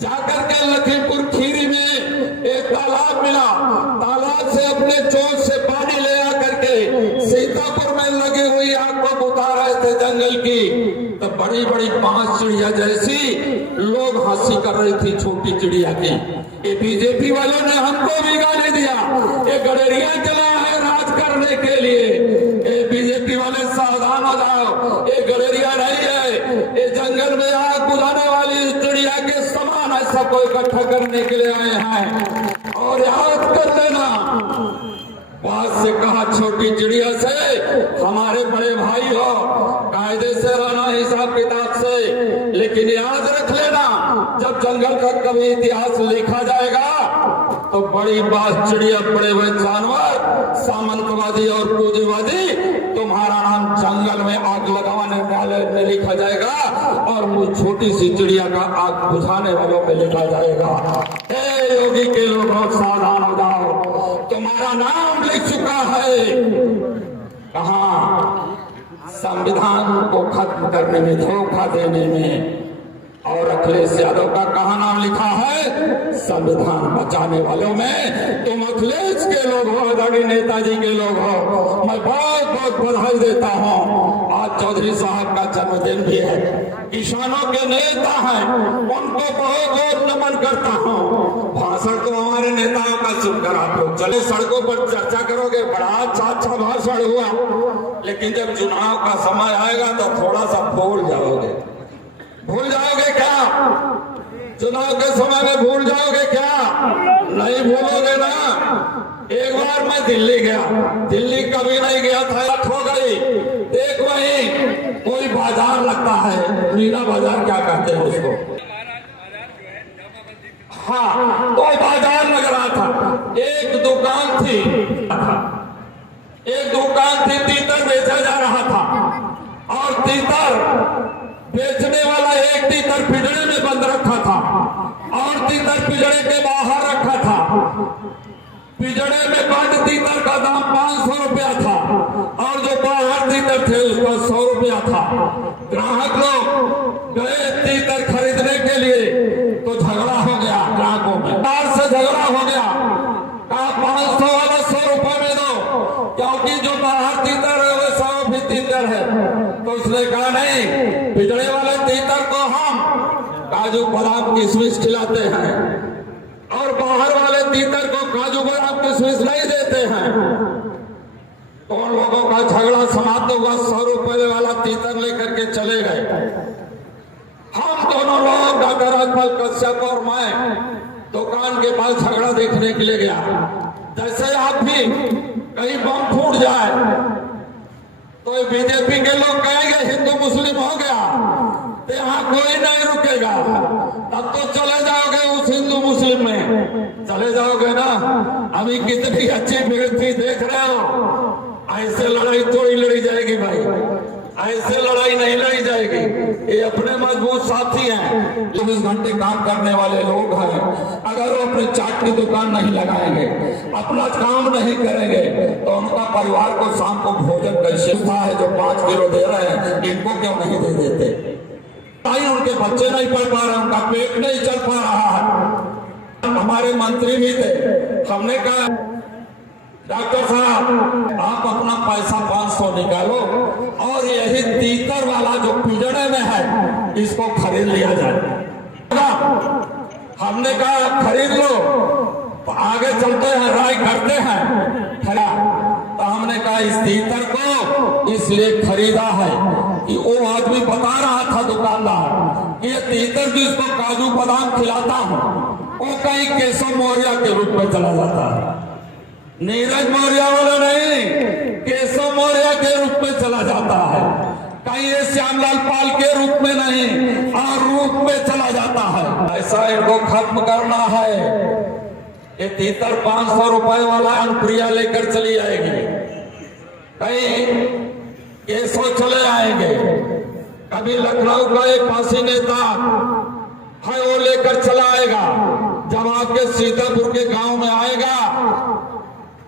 जाकर के लखीमपुर खीरी में एक तालाब मिला, तालाब से अपने चोंच से पानी ले आकर के सीतापुर में लगी हुई आग को बुझा रहे थे जंगल की। तो बड़ी बड़ी 5 चिड़िया जैसी लोग हंसी कर रही थी छोटी चिड़िया की। ये बीजेपी वालों ने हमको भी गाली दिया, ये गडरिया चला है राज करने के लिए। ये बीजेपी वाले सावधान हो जाओ, ये गडरिया नहीं है, ये जंगल में आग बुझाने वाली चिड़िया के समान है, सबको इकट्ठा करने के लिए आए हैं। और याद कर लेना, बात से कहा छोटी चिड़िया से, हमारे बड़े भाई हो, कायदे से रहना, हिसाब किताब से, लेकिन याद रख लेना, जब जंगल का कभी इतिहास लिखा जाएगा तो बड़ी बात चिड़िया, बड़े बड़े जानवर, सामंतवादी और पूंजीवादी, तुम्हारा नाम जंगल में आग लगाने वाले में लिखा जाएगा, और मुझ छोटी सी चिड़िया का आग बुझाने वालों में लिखा जाएगा। हे योगी के लोगों, सावधान हो जाओ, तुम्हारा नाम लिख चुका है। कहाँ? संविधान को खत्म करने में, धोखा देने में। और अखिलेश यादव का कहाँ नाम लिखा है? संविधान बचाने वालों में। तुम अखिलेश के लोग हो, आदरणीय नेताजी के लोग हो, मैं बहुत बहुत बधाई देता हूँ। आज चौधरी साहब का जन्मदिन भी है, किसानों के नेता हैं, उनको बहुत बहुत नमन करता हूँ। भाषण तो हमारे नेताओं का सुनकर आप लोग चले सड़कों पर चर्चा करोगे, बड़ा अच्छा भाषण हुआ, लेकिन जब चुनाव का समय आएगा तो थोड़ा सा भूल जाओगे। भूल जाओगे क्या? चुनाव के समय में भूल जाओगे क्या? नहीं भूलोगे ना। एक बार मैं दिल्ली गया, दिल्ली कभी नहीं गया था, हो गई। देख वहीं कोई बाजार लगता है, मीना बाजार क्या कहते हैं उसको, हाँ, तो बाजार लग रहा था। एक दुकान थी, तीतर बेचा जा रहा था, और तीतर बेचने वाला एक तीतर पिंजरे में बंद रखा था, और तीतर पिंजरे के बाहर रखा था। पिंजरे में बंद तीतर का दाम 500 रुपया था, और जो बाहर तीतर थे उसका 100 रुपया था। ग्राहक लोग गए तीतर खरीदने के लिए, तो झगड़ा हो गया ग्राहकों में, बाहर से झगड़ा हो गया। कहा 500 वाला 100 रुपए में दो, क्योंकि जो बाहर तीतर है वो 100 भी तीतर है। तो उसने कहा नहीं, पिंजरे वाले तीतर को हम काजू बादाम किशमिश खिलाते हैं, और बाहर वाले तीतर को काजू बादाम किशमिश नहीं देते हैं। तो उन लोगों का झगड़ा समाप्त हुआ, 100 रुपए वाला तीतर लेकर के चले गए। हम दोनों लोग, डॉक्टर राजपाल कश्यप और मैं, दुकान के पास झगड़ा देखने के लिए गया। जैसे आप भी कहीं बम फूट जाए तो बीजेपी के लोग कहेंगे हिंदू मुस्लिम हो गया, तो यहाँ कोई नहीं रुकेगा, तब तो चले जाओगे उस हिंदू मुस्लिम में, चले जाओगे ना। अभी कितनी अच्छी फिल्म देख रहे हो, ऐसे लड़ाई थोड़ी लड़ी जाएगी भाई, ऐसे लड़ाई नहीं लड़ी जाएगी। ये अपने मजबूत साथी हैं, 24 घंटे काम करने वाले लोग हैं। अगर वो अपनी चाट की दुकान नहीं लगाएंगे, अपना काम नहीं करेंगे, तो उनका परिवार को शाम को भोजन कैसे है? जो 5 किलो दे रहे हैं, इनको क्यों नहीं दे देते? ताई उनके बच्चे नहीं पढ़ पा रहे, उनका पेट नहीं चल पा रहा है। हमारे मंत्री भी थे, हमने कहा डॉक्टर साहब आप अपना पैसा 500 निकालो और यही तीतर वाला जो पिंजड़े में है इसको खरीद लिया जाए। हमने कहा खरीद लो, आगे चलते हैं, राय करते हैं। खरा तो हमने कहा इस तीतर को इसलिए खरीदा है कि वो आदमी बता रहा था दुकानदार कि ये तीतर जिसको काजू बादाम खिलाता हूँ वो कहीं केशव मौर्य के रूप में चला जाता है। नीरज मौर्य वाला नहीं, केशव मौर्य के रूप में चला जाता है। कहीं ये श्यामलाल पाल के रूप में नहीं और रूप में चला जाता है। ऐसा इनको खत्म करना है। ये तीतर 500 रुपए वाला अनुप्रिया लेकर चली आएगी, कहीं केशव चले आएंगे, कभी लखनऊ का एक फांसी नेता है वो लेकर चला आएगा। जब आपके सीतापुर के गांव में आएगा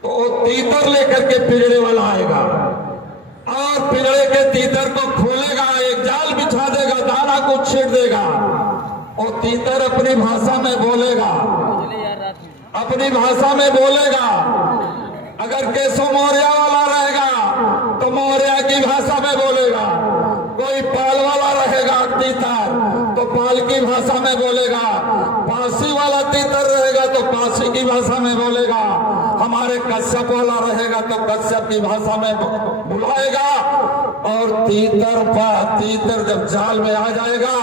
तो वो तीतर लेकर के पिंजड़े वाला आएगा और पिंजड़े के तीतर को खोलेगा, एक जाल बिछा देगा, दाना को छीट देगा। वो तीतर अपनी भाषा में बोलेगा, अपनी भाषा में बोलेगा। अगर केशव मौर्य वाला रहेगा तो मौर्य की भाषा में बोलेगा, कोई पाल वाला रहेगा तीतर तो पाल की भाषा में बोलेगा, पासी वाला तीतर रहेगा तो पासी की भाषा में बोलेगा, हमारे कश्यप वाला रहेगा तो कश्यप की भाषा में बुलाएगा। और तीतर जब जाल में आ जाएगा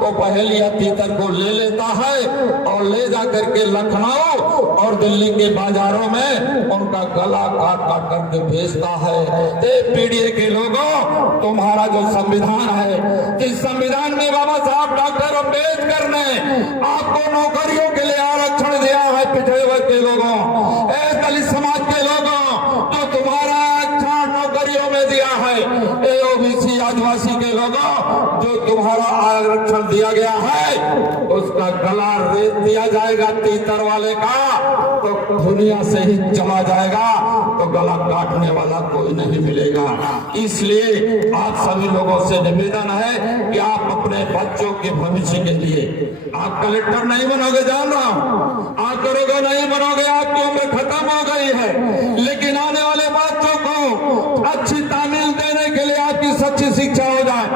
तो बहेलिया तीतर को ले लेता है और ले जाकर के लखनऊ और दिल्ली के बाजारों में उनका गला काट काट करके भेजता है। पीडीए के लोगों, तुम्हारा जो संविधान है, जिस संविधान में बाबा साहब डॉक्टर अम्बेडकर ने आपको नौकरियों के लिए आरक्षण दिया है, पिछड़े वर्ग के लोगों, दलित समाज के लोगों, जो तुम्हारा आरक्षण नौकरियों में दिया है, ओबीसी आदिवासी के लोगों, जो तुम्हारा आरक्षण दिया गया है उसका गला रेत दिया जाएगा तीतर वाले का, तो दुनिया से ही चला जाएगा, तो गला काटने वाला कोई नहीं मिलेगा। इसलिए आप सभी लोगों से निवेदन है कि आप अपने बच्चों के भविष्य के लिए, आप कलेक्टर नहीं बनोगे, जान रहा हूं, आप करोगे नहीं बनोगे, आपकी उम्र खत्म हो गई है, लेकिन आने वाले बच्चों को अच्छी तालीम देने के लिए आपकी सच्ची शिक्षा हो जाए,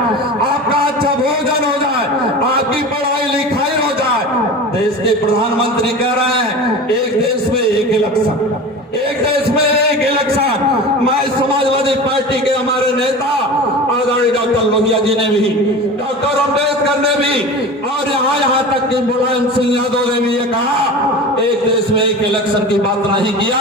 आपका अच्छा भोजन हो जाए, आपकी पढ़ाई लिखाई हो जाए। देश के प्रधानमंत्री कह रहे हैं एक देश में एक इलेक्शन, एक देश में एक इलेक्शन। मैं समाजवादी पार्टी के हमारे नेता आदरणीय डॉक्टर लोहिया जी ने भी, डॉक्टर अम्बेडकर ने भी, और यहाँ तक कि मुलायम सिंह यादव ने भी ये कहा, एक देश में एक इलेक्शन की बात नहीं किया,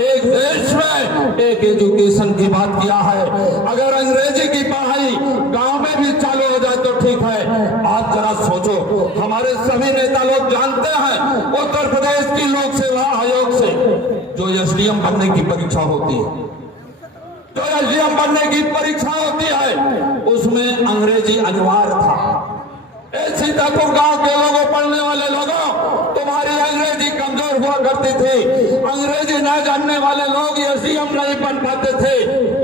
एक देश में एक एजुकेशन की बात किया है। अगर अंग्रेजी की पढ़ाई गांव में भी चालू हो जाए तो ठीक है। आप जरा सोचो, हमारे सभी नेता लोग जानते हैं उत्तर प्रदेश की लोक सेवा आयोग से जो एसडीएम बनने की परीक्षा होती है, जो एसडीएम बनने की परीक्षा होती है, उसमें अंग्रेजी अनिवार्य था। सीतापुर गांव के लोगों, पढ़ने वाले लोगों, तुम्हारी अंग्रेजी कमजोर हुआ करती थी, अंग्रेजी न जानने वाले लोग एसडीएम नहीं बन पाते थे,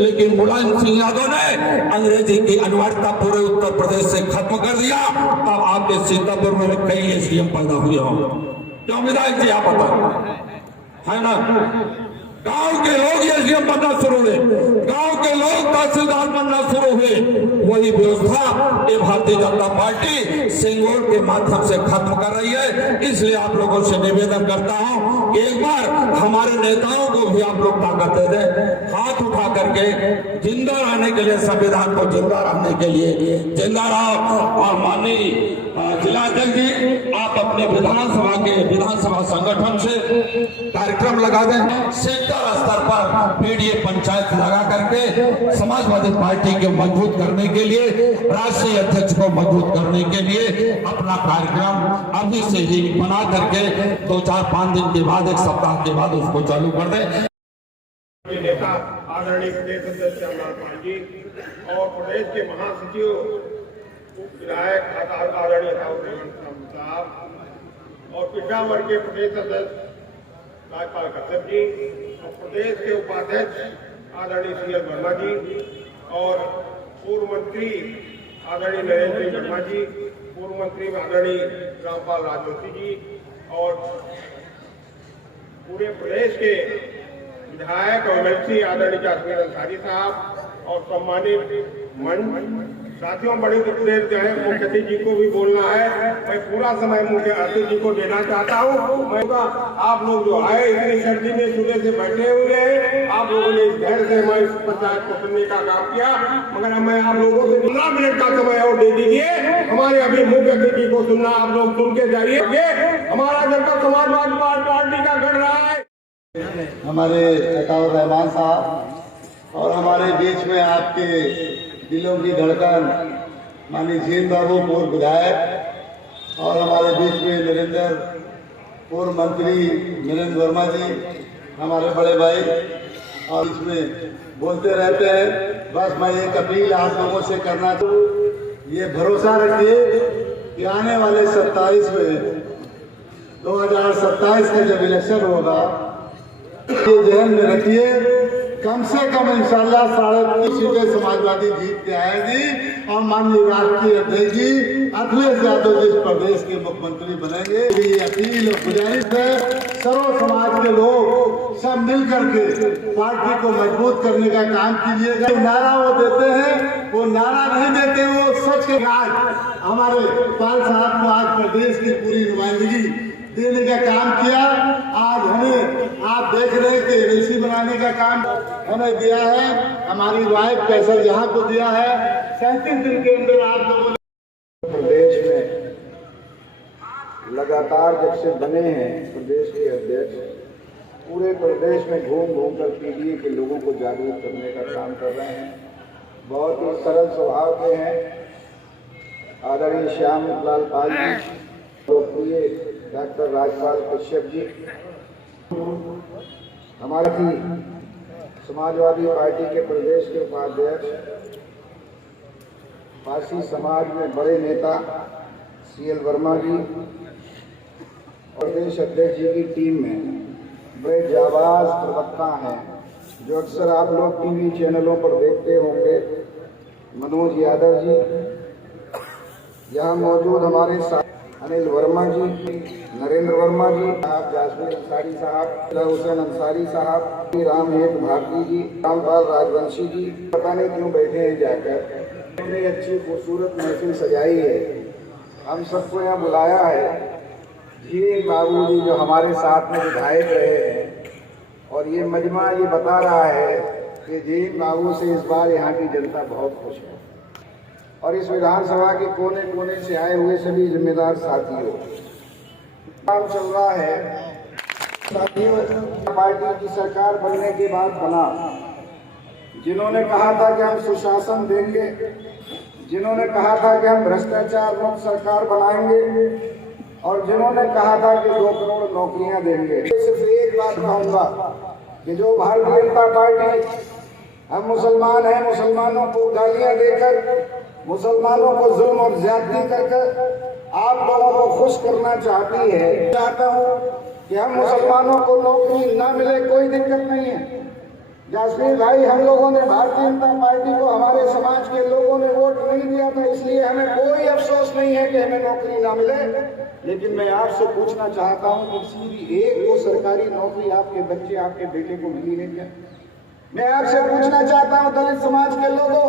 लेकिन मुलायम सिंह यादव ने अंग्रेजी की अनिवार्यता पूरे उत्तर प्रदेश से खत्म कर दिया। तब आपके सीतापुर में कई एसडीएम पैदा हुए हो। क्यों विधायक जी आप बताओ, है ना? गांव के लोग एसडीएम बनना शुरू हुए, गांव के लोग तहसीलदार बनना शुरू हुए। वही व्यवस्था ये भारतीय जनता पार्टी सिंगोर के माध्यम से खत्म कर रही है। इसलिए आप लोगों से निवेदन करता हूं कि एक बार हमारे नेताओं को भी आप लोग ताकत दे दें, हाथ उठा करके जिंदा रहने के लिए, संविधान को जिंदा रखने के लिए जिंदा रहो। और माननीय जिलाध्यक्ष जी, आप अपने विधानसभा संगठन से कार्यक्रम लगा दें, सेंटर स्तर पर पीडीए पंचायत लगा करके समाजवादी पार्टी को मजबूत करने के लिए, राष्ट्रीय अध्यक्ष को मजबूत करने के लिए अपना कार्यक्रम अभी से ही बना करके 2-4-5 दिन के बाद, 1 सप्ताह के बाद उसको चालू कर दें। नेता आदरणीय प्रदेश अध्यक्ष श्यामलाल पाल जी और प्रदेश के महासचिव विधायक आदरणीय साहब और पेशावर के प्रदेश अध्यक्ष राजपाल कश्यप जी और प्रदेश के उपाध्यक्ष आदरणीय CL वर्मा जी और पूर्व मंत्री आदरणीय नरेंद्र सिंह वर्मा जी, पूर्व मंत्री आदरणीय रामपाल राजवंशी जी और पूरे प्रदेश के विधायक और MLC आदरणीय जासमीर अंसारी साहब और सम्मानित साथियों, बड़ी देर जो है मुख्य अतिथि जी को भी बोलना है। मैं पूरा समय मुख्य अतिथि जी को देना चाहता हूँ। मैं आप लोग जो आए इतनी सर्दी में सुबह से बैठे हुए हैं, आप लोगों ने धैर्य से मैं इस पंचायत को सुनने का काम किया, मगर मैं आप लोगों से 15 मिनट का समय और दे दीजिए। हमारे अभी मुख्य अतिथि को सुनना, आप लोग सुन के जाइए। हमारा जनता समाजवादी पार्टी का गढ़ रहा है। हमारे अताउर रहमान साहब और हमारे बीच में आपके दिलों की धड़कन माननीय जीन बाबू पूर्व विधायक और हमारे बीच में नरेंद्र पूर्व मंत्री नरेंद्र वर्मा जी हमारे बड़े भाई और इसमें बोलते रहते हैं। बस मैं एक अपील आप लोगों से करना चाहूँ, ये भरोसा रखिए कि आने वाले 27 में 2027 का जब इलेक्शन होगा, ये जहन में रखिए कम से कम इंशाल्लाह 3.5 सीटें समाजवादी जीत के आएगी और माननीय राष्ट्रीय अध्यक्ष जी अखिलेश यादव जिस प्रदेश के मुख्यमंत्री बनेंगे। ये अपील और गुजारिश है, सर्व समाज के लोग सब मिल करके पार्टी को मजबूत करने का काम कीजिएगा। नारा वो देते हैं, वो नारा नहीं देते, वो सच के आज हमारे पाल साहब को आज प्रदेश की पूरी नुमाइंदगी देने का काम किया। आज हमें आप देख रहे हैं कि एलसी बनाने का काम हमें दिया है, हमारी वाइफ कैसर जहां को दिया है। 37 दिन के अंदर आप लोगों ने प्रदेश में लगातार जब से बने हैं प्रदेश के अध्यक्ष, पूरे प्रदेश में घूम घूम कर पीढ़ी के लोगों को जागरूक करने का काम कर रहे हैं। बहुत ही सरल स्वभाव के हैं। आदरणीय श्याम लाल पाल जी, लोकप्रिय डॉक्टर राजपाल कश्यप जी, हमारी समाजवादी पार्टी के प्रदेश के उपाध्यक्ष, पारसी समाज में बड़े नेता CL वर्मा जी, प्रदेश अध्यक्ष जी की टीम में बड़े जाबाज प्रवक्ता हैं जो अक्सर आप लोग टीवी चैनलों पर देखते होंगे। मनोज यादव जी, यहाँ मौजूद हमारे साथ अनिल वर्मा जी, नरेंद्र वर्मा जी, जासमीर अंसारी साहब, हुसैन अंसारी साहब, रामहेत भारती जी, रामपाल राजवंशी जी, पता नहीं क्यों बैठे हैं जाकर। इतनी अच्छी खूबसूरत महफिल सजाई है, हम सबको यहाँ बुलाया है। जीन बाबू जी जो हमारे साथ में विधायक रहे हैं और ये मजमा ये बता रहा है कि जीन बाबू से इस बार यहाँ की जनता बहुत खुश है और इस विधानसभा के कोने कोने से आए हुए सभी जिम्मेदार साथियों, काम चल रहा है। पार्टी की सरकार बनने के बाद बना, जिन्होंने कहा था कि हम सुशासन देंगे, जिन्होंने कहा था कि हम भ्रष्टाचार मुक्त सरकार बनाएंगे और जिन्होंने कहा था कि 2 करोड़ नौकरियां देंगे। सिर्फ एक बात कहूंगा कि जो भारतीय जनता पार्टी, हम मुसलमान हैं, मुसलमानों को गालियां देकर, मुसलमानों को जुल्म और ज्यादती कर आप लोगों को खुश करना चाहती है। चाहता हूं कि हम मुसलमानों को नौकरी ना मिले कोई दिक्कत नहीं है। जासमीर भाई, हम लोगों ने भारतीय जनता पार्टी को, हमारे समाज के लोगों ने वोट नहीं दिया था, इसलिए हमें कोई अफसोस नहीं है कि हमें नौकरी ना मिले। लेकिन मैं आपसे पूछना चाहता हूं कि किसी एक को सरकारी नौकरी आपके बच्चे, आपके बेटे को मिली है क्या? मैं आपसे पूछना चाहता हूं दलित समाज के लोगों,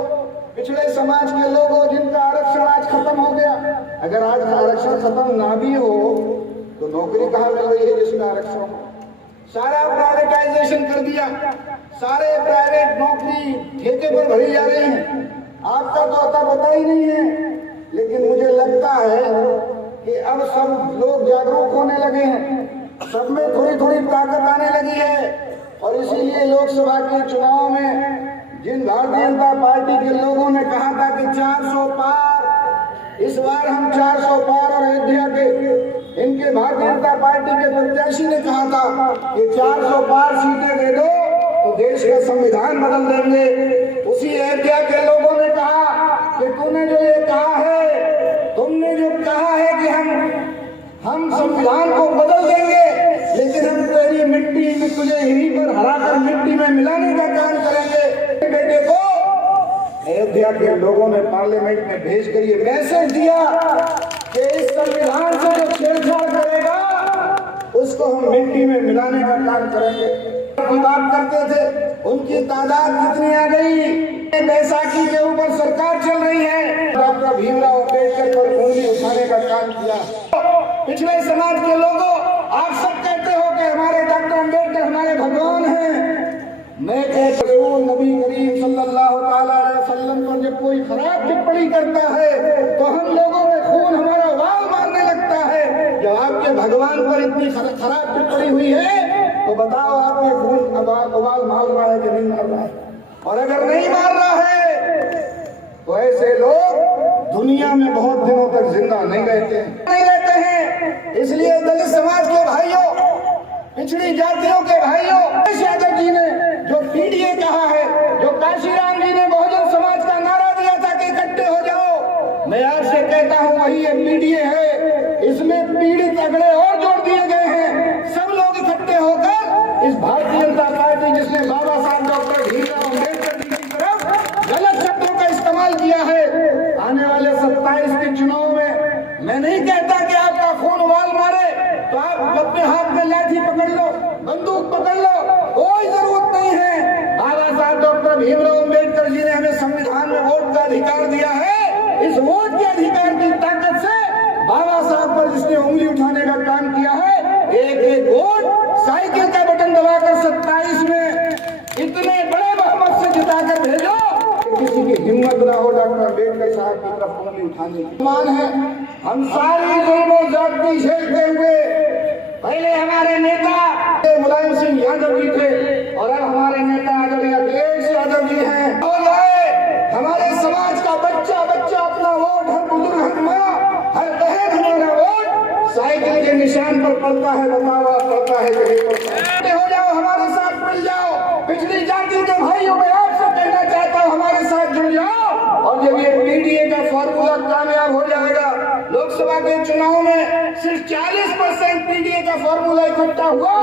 पिछड़े समाज के लोगों, जिनका आरक्षण आज खत्म हो गया, अगर आज का आरक्षण खत्म ना भी हो तो नौकरी कहाँ मिल रही है जिसका आरक्षण हो? सारा प्राइवेटाइजेशन कर दिया, सारे प्राइवेट नौकरी ठेके पर भरी जा रही है। आपका तो अता पता ही नहीं है, लेकिन मुझे लगता है कि अब सब लोग जागरूक होने लगे हैं, सब में थोड़ी थोड़ी ताकत आने लगी है और इसीलिए लोकसभा के चुनाव में जिन भारतीय जनता पार्टी के लोगों ने कहा था कि 400 पार, इस बार हम 400 पार और अयोध्या के इनके भारतीय जनता पार्टी के प्रत्याशी ने कहा था कि 400 पार सीटें दे दो तो देश का संविधान बदल देंगे। उसी अयोध्या के लोगों ने कहा कि तूने जो ये कहा है अयोध्या के लोगों ने पार्लियामेंट में भेज कर ये मैसेज दिया कि इस संविधान से जो छेड़छाड़ करेगा उसको हम मिट्टी में मिलाने का काम करेंगे। की बात करते थे, उनकी तादाद कितनी आ गई? बैसाखी के ऊपर सरकार चल रही है। डॉक्टर भीमराव अम्बेडकर पर उंगली उठाने का काम किया। पिछड़े समाज के लोगों, आप सब कहते हो कि हमारे डॉक्टर अम्बेडकर हमारे भगवान हैं। मैं कहता हूँ नबी करीम सल्लल्लाहु अलैहि वसल्लम पर जब कोई खराब टिप्पणी करता है तो हम लोगों में खून हमारा वाल मारने लगता है। जब आपके भगवान पर इतनी खराब टिप्पणी हुई है तो बताओ आपके खून वाल मार रहा है कि नहीं मार रहा है? और अगर नहीं मार रहा है तो ऐसे लोग दुनिया में बहुत दिनों तक जिंदा नहीं रहते हैं। इसलिए दलित समाज के भाइयों, पिछड़ी जातियों के भाइयों, यादव जी ने जो पीडीए कहा है, जो काशीराम जी ने बहुजन समाज का नारा दिया था कि इकट्ठे हो जाओ, मैं आपसे कहता हूँ वही ये पीडीए है। इसमें पीड़ित अगड़े और जोड़ दिए गए हैं। सब लोग इकट्ठे होकर इस भारतीय जनता पार्टी, जिसने बाबा साहब डॉक्टर भीमराव अम्बेडकर जी की तरफ गलत शब्दों का इस्तेमाल किया है, आने वाले 27 के चुनाव में मैं नहीं कहता कि आपका खून वाल मारे तो आप अपने हाथ में लाठी पकड़ लो, बंदूक पकड़ लो, कोई जरूरत नहीं है। बाबा साहब डॉक्टर भीमराव अम्बेडकर जी ने हमें संविधान में वोट का अधिकार दिया है। इस वोट के अधिकार की ताकत से बाबा साहब पर जिसने उंगली उठाने का काम किया है, एक एक वोट साइकिल का बटन दबाकर 27 में इतने बड़े बहुमत से जिताकर भेजो कि किसी की हिम्मत ना हो डॉक्टर अम्बेडकर साहब की तरफ उंगली उठाने की। मान है हम सारी जुल्मों जाति झेलते हुए, पहले हमारे नेता मुलायम सिंह यादव जी थे और अब हमारे नेता आदरणीय अखिलेश यादव जी हैं। और हमारे समाज का बच्चा बच्चा अपना वोट, हर बुजुर्ग, हर माँ, हर बहन हमारा वोट साइकिल के निशान पर पड़ता है। बताओ आप पड़ता है कि नहीं पड़ता? हो जाओ, हमारे साथ मिल जाओ। पिछड़ी जाति के भाइयों में आपसे कहना चाहता हूँ, हमारे साथ जुड़ जाओ। और जब ये पीडीए का फॉर्मूला कामयाब हो जाएगा, लोकसभा के चुनाव में सिर्फ 40% पीडीए का फॉर्मूला इकट्ठा हुआ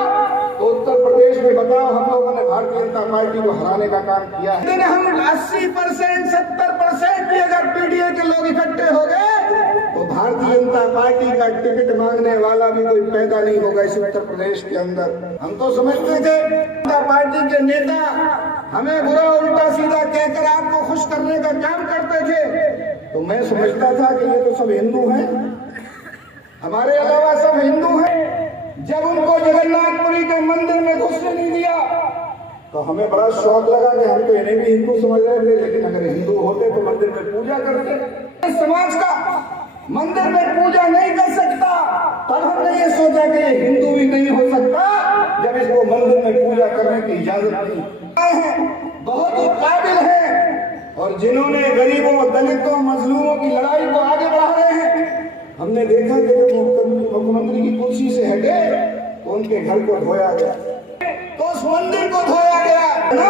तो उत्तर प्रदेश में बताओ हम लोगों ने भारतीय जनता पार्टी को हराने का काम किया है। लेकिन हम 80%, 70% भी अगर पीडीए के लोग इकट्ठे हो गए तो भारतीय जनता पार्टी का टिकट मांगने वाला भी कोई पैदा नहीं होगा इस उत्तर प्रदेश के अंदर। हम तो समझते थे जनता पार्टी के नेता हमें बुरा उल्टा सीधा कहकर आपको खुश करने का काम करते थे, तो मैं समझता था कि ये तो सब हिंदू हैं, हमारे अलावा सब हिंदू हैं। जब उनको जगन्नाथपुरी के मंदिर में घुसने नहीं दिया तो हमें बड़ा शौक लगा कि हम तो इन्हें भी हिंदू समझ रहे थे, लेकिन अगर हिंदू होते तो मंदिर में पूजा करते। समाज का मंदिर में पूजा नहीं कर सकता, तब हमने ये सोचा कि ये हिंदू भी नहीं हो सकता जब इसको मंदिर में पूजा करने की इजाजत नहीं। बहुत ही काबिल है और जिन्होंने गरीबों, दलितों, मजलूमों की लड़ाई को आगे बढ़ा रहे हैं। हमने देखा कि जब मुख्यमंत्री की कुर्सी से हटे तो उनके घर को धोया गया, तो उस मंदिर को धोया गया ना।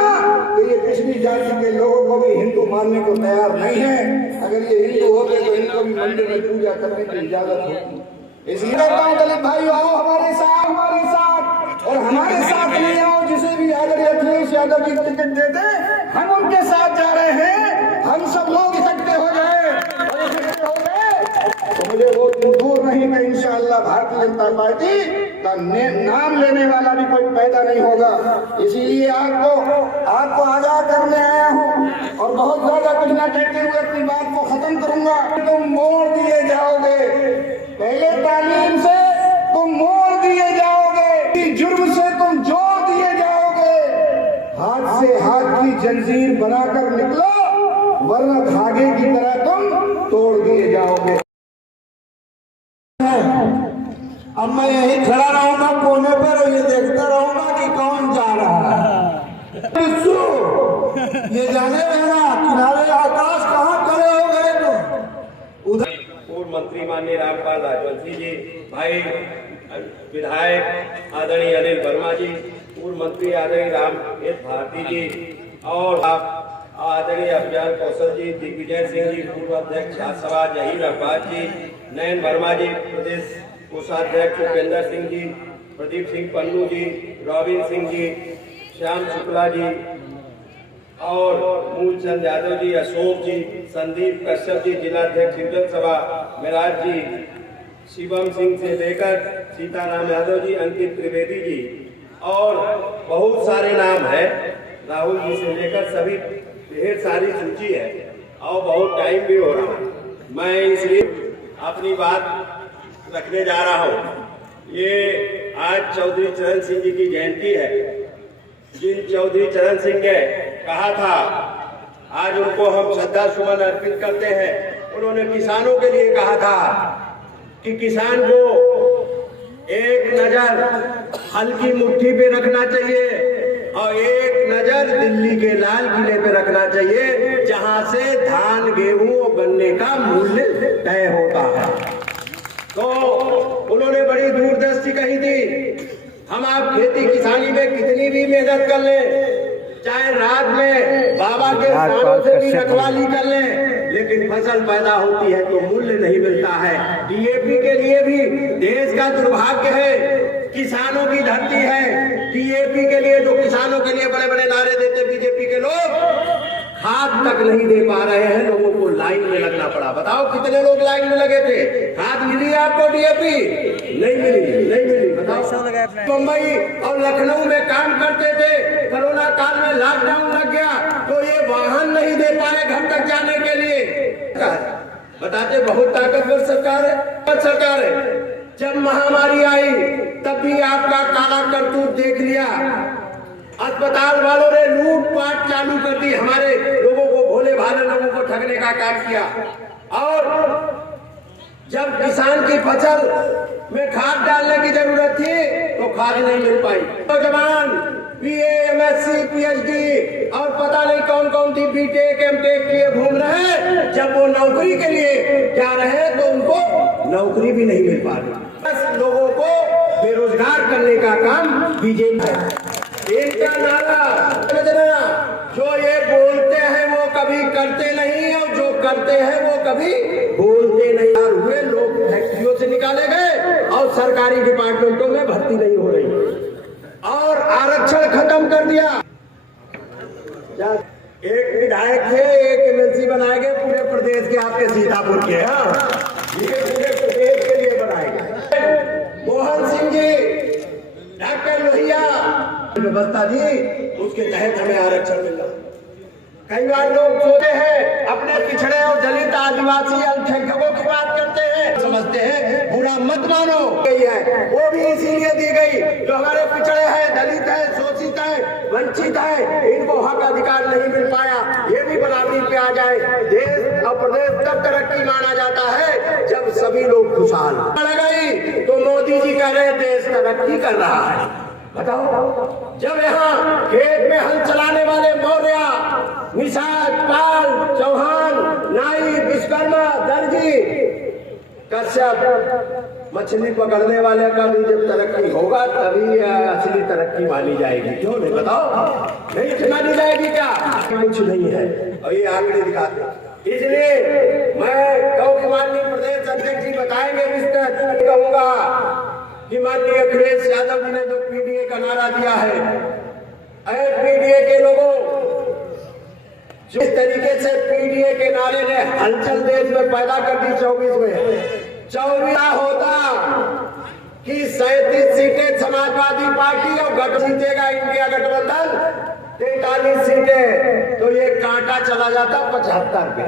तो ये पिछड़ी जाति के लोगों को भी हिंदू मानने को तैयार नहीं है। अगर ये हिंदू होते तो इनको भी मंदिर में पूजा करने की इजाजत होती। इसलिए कहता हूँ दलित भाइयों, आओ हमारे साथ और हमारे साथ नहीं आओ जिसे भी आदरणीय अखिलेश यादव जी टिकट देते हम उनके साथ जा रहे हैं। हम सब लोग इकट्ठे हो जाए और इकट्ठे हो गए तो मुझे वो दूर नहीं कि इंशाअल्लाह भारतीय जनता पार्टी का नाम लेने वाला भी कोई पैदा नहीं होगा। इसीलिए आपको आगाह करने आया हूँ और बहुत ज्यादा कुछ न कहते हुए अपनी बात को खत्म करूंगा। तुम मोड़ दिए जाओगे, पहले तालीम से तुम मोड़ दिए जाओगे, जुर्म से तुम जोड़ दिए जाओगे। हाथ से हाथ की जंजीर बनाकर निकलो, वरना धागे की तरह तुम तोड़ दिए जाओगे। अब मैं यही खड़ा रहूंगा कोने पर और ये देखता रहूंगा कि कौन जा रहा है। ये जाने रहना किनारे आकाश कहाँ खड़े हो गए तो उधर। पूर्व मंत्री माननीय रामपाल राजवंशी जी, भाई विधायक आदरणीय अनिल वर्मा जी, पूर्व मंत्री आदरणीय राम एस भारती जी और आदरणीय अभियान कौशल जी, दिग्विजय सिंह जी, पूर्व अध्यक्ष राज्यसभा जहीर अब्बास जी, नयन वर्मा जी, प्रदेश कोषाध्यक्ष उपेंद्र सिंह जी, प्रदीप सिंह पन्नू जी, रॉबिन सिंह जी, श्याम शुक्ला जी, और मूलचंद यादव जी, अशोक जी, संदीप कश्यप जी, जिलाध्यक्ष युवजन सभा मिराज जी, शिवम सिंह से लेकर सीताराम यादव जी, अंकित त्रिवेदी जी और बहुत सारे नाम हैं, राहुल जी से लेकर सभी, ढेर सारी सूची है और बहुत टाइम भी हो रहा है। मैं इसलिए अपनी बात रखने जा रहा हूँ। ये आज चौधरी चरण सिंह जी की जयंती है। जिन चौधरी चरण सिंह ने कहा था, आज उनको हम श्रद्धा सुमन अर्पित करते हैं। उन्होंने किसानों के लिए कहा था कि किसान को एक नजर हल्की मुट्ठी पे रखना चाहिए और एक नजर दिल्ली के लाल किले पे रखना चाहिए, जहां से धान, गेहूं और गन्ने का मूल्य तय होता है। तो उन्होंने बड़ी दूरदृष्टि कही थी। हम आप खेती किसानी में कितनी भी मेहनत कर लें, चाहे रात में बाबा के स्थानों से भी रखवाली कर लें, लेकिन फसल पैदा होती है तो मूल्य नहीं मिलता है। डीएपी के लिए भी देश का दुर्भाग्य है, किसानों की धरती है। डीएपी के लिए जो किसानों के लिए बड़े बड़े नारे देते बीजेपी के लोग, खाद तक नहीं दे पा रहे हैं। लोगों को लाइन में लगना पड़ा। बताओ कितने लोग लाइन में लगे थे? खाद मिली आपको? डीएपी नहीं मिली, नहीं मिली। बताओ, मुंबई और लखनऊ में काम करते थे, कोरोना काल में लॉकडाउन लग गया तो ये वाहन नहीं दे पाए घर तक जाने के लिए। बताते बहुत ताकतवर सरकार है, सरकार है। जब महामारी आई तब भी आपका काला करतूत देख लिया। अस्पताल वालों ने लूटपाट चालू कर दी, हमारे लोगों को, भोले भाले लोगों को ठगने का काम किया। और जब किसान की फसल में खाद डालने की जरूरत थी तो खाद नहीं मिल पाई। नौजवान बीए, एमएससी, पीएचडी और पता नहीं कौन कौन सी बीटेक, एमटेक किए घूम रहे हैं। जब वो नौकरी के लिए जा रहे हैं तो उनको नौकरी भी नहीं मिल पा रही। बस लोगों को बेरोजगार करने का काम बीजेपी है। इनका नारा समझना, जो ये बोलते हैं वो कभी करते नहीं और जो करते हैं वो कभी बोलते नहीं। हुए लोग फैक्ट्रियों से निकाले गए और सरकारी डिपार्टमेंटों में भर्ती नहीं हो रही और आरक्षण खत्म कर दिया। एक विधायक थे, एक एमएलसी बनाए गए पूरे प्रदेश के, आपके सीतापुर के। हाँ, ये पूरे प्रदेश के लिए बनाए गए। मोहन सिंह जी, डॉक्टर लोहिया व्यवस्था जी, उसके तहत हमें आरक्षण मिला। कई बार लोग सोचते हैं अपने पिछड़े और दलित, आदिवासी, अल्पसंख्यकों की बात करते हैं, समझते हैं, बुरा मत मानो। वो भी इसीलिए दी गई जो हमारे पिछड़े हैं, दलित है, शोषित है, वंचित है, इनको हक अधिकार नहीं मिल पाया, ये भी बराबरी पे आ जाए। देश और प्रदेश तब तरक्की माना जाता है जब सभी लोग खुशहाल। गई तो मोदी जी कह रहे देश तरक्की कर रहा है। बताओ, जब यहाँ खेत में हल चलाने वाले मौर्य, निषाद, पाल, चौहान, नाई, विश्वकर्मा, दर्जी, कश्यप, मछली पकड़ने वाले का भी जब तरक्की होगा तभी असली तरक्की मानी जाएगी। क्यों नहीं? बताओ, नहीं मानी जाएगी क्या? कुछ नहीं है और ये आंकड़े दिखाते। इसलिए मैं कहूँ, माननीय प्रदेश अध्यक्ष जी बताएंगे, विस्तृत कहूँगा कि माननीय अखिलेश यादव जी ने जो पीडीए का नारा दिया है, पीडीए के लोगों, जिस तरीके से पीडीए के नारे ने हलचल देश में पैदा कर दी 24 में, 24 होता कि 37 सीटें समाजवादी पार्टी और गठ जीतेगा इंडिया गठबंधन, 43 सीटें, तो ये कांटा चला जाता 75 पे।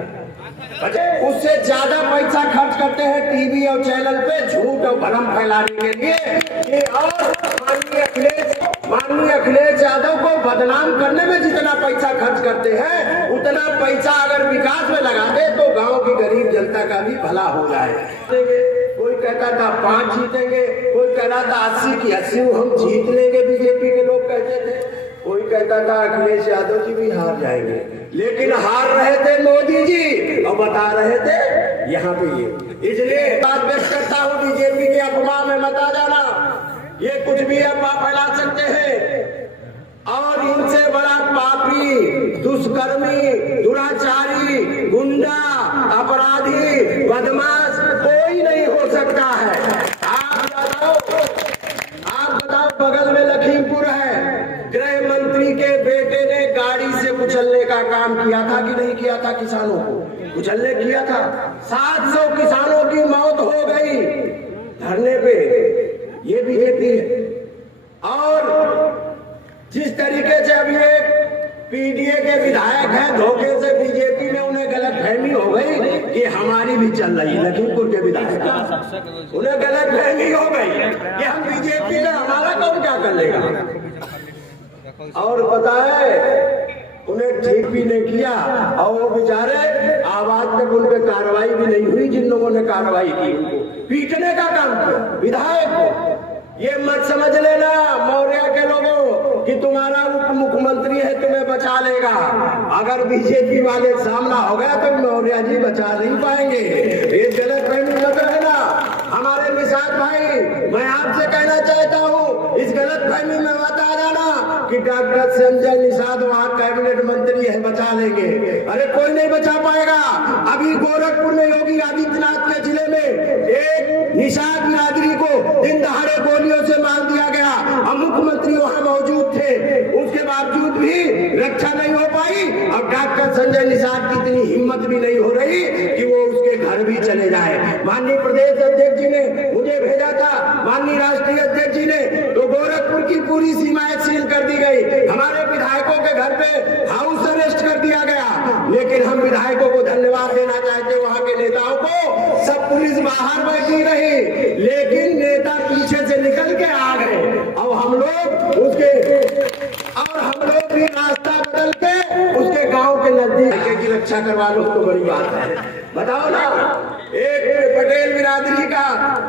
उससे ज्यादा पैसा खर्च करते हैं टीवी और चैनल पे झूठ और भ्रम फैलाने के लिए। और माननीय अखिलेश यादव को बदनाम करने में जितना पैसा खर्च करते हैं, उतना पैसा अगर विकास में लगाते तो गांव की गरीब जनता का भी भला हो जाए। कोई कहता था 5 जीतेंगे, कोई कह रहा था 80 की 80 हम जीत लेंगे, बीजेपी के लोग कहते थे। कोई कहता था अखिलेश यादव जी भी हार जाएंगे, लेकिन हार रहे थे मोदी जी और बता रहे थे यहाँ पे ये। इसलिए बात व्यक्त करता हूँ, बीजेपी के अफवाह में मत आ जाना। ये कुछ भी अफवाह फैला सकते हैं और इनसे बड़ा पापी, दुष्कर्मी, दुराचारी, गुंडा, अपराधी, बदमाश कोई नहीं हो सकता है। आप बताओ, बगल में लखीमपुर है, गृह मंत्री के बेटे ने गाड़ी से कुचलने नहीं किया था किसानों को, कुचलने किया था। 700 किसानों की मौत हो गई धरने पे, ये बीजेपी है। और जिस तरीके से अभी एक पीडीए के विधायक हैं, धोखे से बीजेपी में उन्हें गलतफहमी हो गई कि हमारी भी चल रही, लखीमपुर के विधायक, उन्हें गलतफहमी हो गई कि हम बीजेपी में, हमारा कौन क्या कर लेगा। और पता है उन्हें ठीक भी नहीं किया, और वो बेचारे आवाज तक उन पे कार्रवाई भी नहीं हुई। जिन लोगों ने कार्रवाई की उनको पीटने का काम किया विधायक को। ये मत समझ लेना मौर्य के लोगों कि तुम्हारा उप मुख्यमंत्री है तुम्हें बचा लेगा। अगर बीजेपी वाले सामना हो गया तो मौर्य जी बचा नहीं पाएंगे। ये गलतफहमी मत रहना। हमारे निषाद भाई, मैं आपसे कहना चाहता हूँ, इस गलतफहमी में मत आ जाना कि डॉक्टर संजय निषाद वहाँ कैबिनेट मंत्री है, बचा लेंगे। अरे कोई नहीं बचा पाएगा। अभी गोरखपुर में योगी आदित्यनाथ के जिले में एक निषाद बिरादरी को दिन दहाड़े गोलियों से मार दिया गया। हम मुख्यमंत्री वहाँ मौजूद थे, उसके बावजूद भी रक्षा नहीं हो पाई। और डॉक्टर संजय निषाद की इतनी हिम्मत भी नहीं हो रही कि वो उसके घर भी चले जाए। माननीय प्रदेश अध्यक्ष जी ने मुझे भेजा था, माननीय राष्ट्रीय अध्यक्ष जी ने, तो गोरखपुर की पूरी सीमाएं सील कर दी गई। हमारे विधायकों के घर पे हाउस अरेस्ट कर दिया गया। लेकिन हम विधायकों को धन्यवाद देना चाहते, वहाँ के नेताओं को। सब पुलिस बाहर बैठी रही, लेकिन नेता पीछे से निकल के आ गए। और हम लोग भी रास्ता बदल के उसके गांव के नजदीक की रक्षा करवा लो तो बड़ी बात है। बताओ ना, एक पटेल बिरादरी का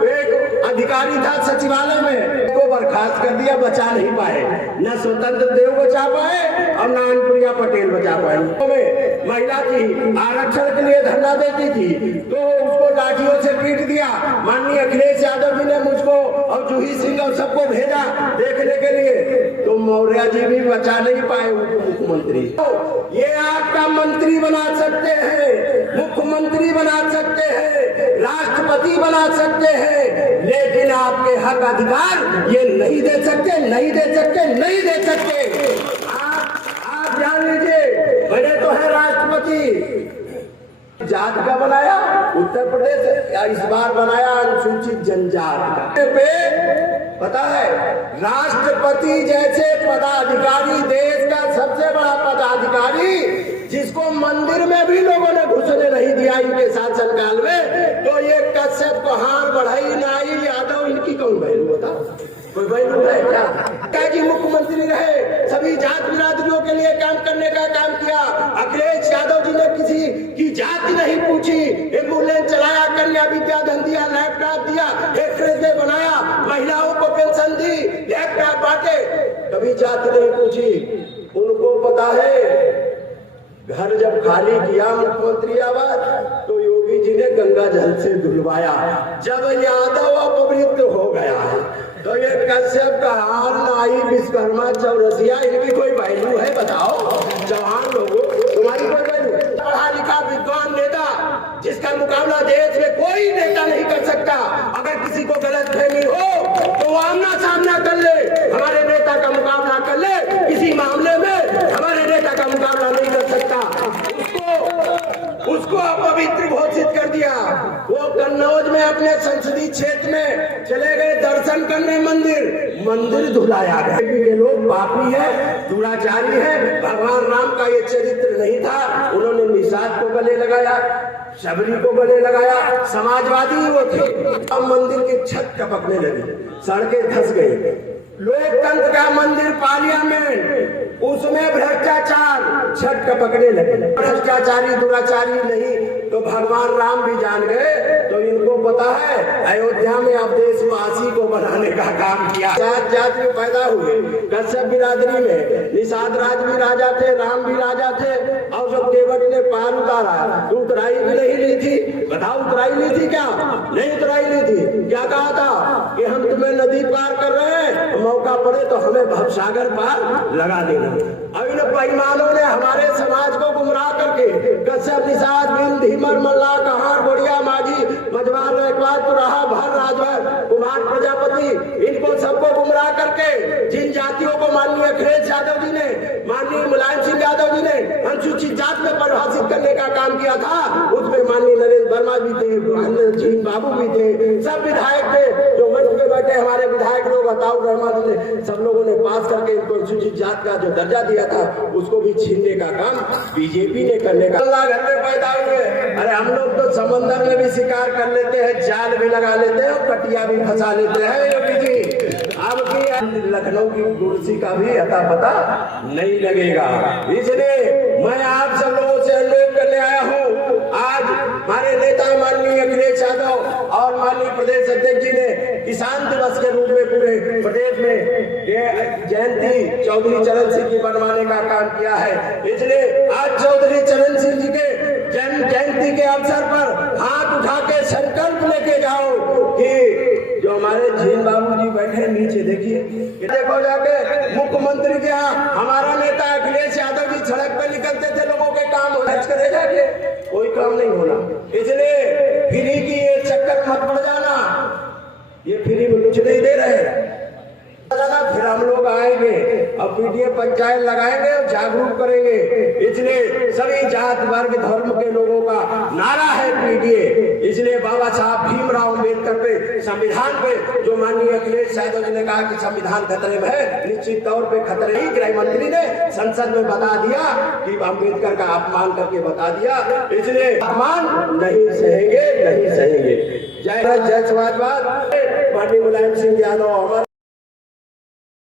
एक अधिकारी था सचिवालय में, को बर्खास्त कर दिया, बचा नहीं पाए। न स्वतंत्र देव बचा पाए और न अनप्रिया पटेल बचा पाए। महिला थी, आरक्षण के लिए धरना देती थी, तो उसको लाठियों से पीट दिया। माननीय अखिलेश यादव जी ने मुझको और जूही सिंह और सबको भेजा देखने के लिए, तो मौर्य जी भी बचा नहीं पाए मुख्यमंत्री। ये आपका मंत्री बना सकते हैं, मुख्यमंत्री बना सकते हैं, राष्ट्रपति बना सकते हैं, लेकिन आपके हक अधिकार ये नहीं दे सकते, नहीं दे सकते, नहीं दे सकते। आप जान लीजिए, बड़े तो है राष्ट्रपति। जात का बनाया उत्तर प्रदेश, या इस बार बनाया अनुसूचित जनजात पे। पता है, राष्ट्रपति जैसे पदाधिकारी, देश का सबसे बड़ा पदाधिकारी, जिसको मंदिर में भी लोगों ने घुसने नहीं दिया इनके शासनकाल में, तो ये कश्यप को हार बढ़ाई नाई यादव, इनकी कौन वैल्यू बता? कोई वैल्यू है क्या? जी मुख्यमंत्री रहे, सभी जात बिरादरियों के लिए काम करने का काम किया। अखिलेश यादव जी ने किसी की जाति नहीं पूछी, एम्बुलेंस चलाया, कन्या विद्या धन दिया, लैपटॉप दिया, एक्सप्रेसवे बनाया, महिलाओं को पेंशन दी, लैपटॉप बांटे, कभी जाति नहीं पूछी। उनको पता है, घर जब खाली किया मुख्यमंत्री आवास, तो योगी जी ने गंगा जल से धुलवाया। जब यादव अपवित्र हो गया तो ये कश्यप का हार, नाई, विश्वकर्मा, चौरसिया, इनकी कोई वैल्यू है? बताओ जवान लोगों, तुम्हारी कोई वैल्यू? पढ़ा लिखा विद्वान नेता जिसका मुकाबला देश में कोई नेता नहीं कर सकता। अगर किसी को गलतफहमी हो तो वो आमना सामना कर ले, हमारे नेता का मुकाबला कर ले। किसी मामले में हमारे नेता का मुकाबला नहीं कर सकता। उसको अपवित्र घोषित कर दिया। वो कन्नौज में अपने संसदीय क्षेत्र में चले गए दर्शन करने, मंदिर धुलाया गया। के लोग पापी है, दुराचारी है, भगवान राम का ये चरित्र नहीं था। उन्होंने निषाद को गले लगाया, शबरी को गले लगाया, समाजवादी वो थे। अब मंदिर की छत टपकने लगी, सड़कें धंस गई। लोकतंत्र का मंदिर पार्लियामेंट, उसमें भ्रष्टाचार, छत टपकने लगे। भ्रष्टाचारी दुराचारी नहीं तो भगवान राम भी जान गए। तो इनको पता है अयोध्या में अब देशवासी को बनाने का काम किया। जात जात में पैदा हुए, कश्यप बिरादरी में निषाद राज भी राजा थे, राम भी राजा थे। और जब देवट ने पार उतारा तो उतराई भी नहीं ली थी। बताओ उतराई ली थी क्या? नहीं उतराई ली थी। क्या कहा था कि हम तुम्हें नदी पार कर रहे हैं, मौका पड़े तो हमें भवसागर पार लगा देना। अब इन बेईमानों ने हमारे समाज को गुमराह करके कश्यप, निषाद, बिंद, धीमर, मल्ला, कहार, गोड़िया, माझी, मजबार, रैकवार, तुराहा, भर, राजभर, कुमार, प्रजापति, इनको सबको गुमराह करके जिन जातियों को माननीय अखिलेश यादव जी ने, माननीय मुलायम सिंह यादव जी ने अनुसूचित जात में परिभाषित काम किया था उसमें माननीय नरेंद्र वर्मा भी थे, जीन बाबू भी थे, सब विधायक थे जो मंच पे बैठे हमारे विधायक लोग अताउर रहमान ने सब लोगों ने पास करके इनको अनुसूचित जात का जो दर्जा दिया था उसको भी छीनने का काम बीजेपी ने करने का। अल्लाह घर में पैदा हुए, अरे हम लोग तो समंदर में भी शिकार कर लेते हैं, जाल भी लगा लेते हैं और कटिया भी फंसा लेते हैं योगी जी। अब की लखनऊ की कुर्सी का भी अता पता नहीं लगेगा। इसलिए मैं आप सब लोगों से अनुरोध करने आया हूँ, आज हमारे नेता माननीय अखिलेश यादव और माननीय प्रदेश अध्यक्ष जी ने किसान दिवस के रूप में पूरे प्रदेश में जयंती चौधरी चरण सिंह की बनवाने का काम किया है। इसलिए आज चौधरी चरण सिंह जी के जयंती के अवसर पर हाथ उठा के संकल्प लेके जाओ कि जो हमारे जीन बाबू जी बैठे नीचे देखिए, देखो जाके मुख्यमंत्री के यहाँ हमारा नेता अखिलेश यादव जी सड़क पे निकलते थे, लोगों के काम करे जाके कोई काम नहीं होना। इसलिए फ्री की ये चक्कर मत पड़ जाना, ये फ्री में कुछ नहीं दे रहे। फिर हम लोग आएंगे और पीटीए पंचायत लगाएंगे और जागरूक करेंगे। इसलिए सभी जात वर्ग धर्म के लोगों का नारा है पीटीए। इसलिए बाबा साहब भीमराव अम्बेडकर पे संविधान पे जो माननीय अखिलेश यादव जी ने कहा कि संविधान खतरे में है, निश्चित तौर पे खतरे ही गृह मंत्री ने संसद में बता दिया कि अम्बेडकर का अपमान करके बता दिया। इसलिए अपमान नहीं सहेंगे, नहीं सहेंगे। जय हिंद, जय समाजवाद। माननीय मुलायम सिंह यादव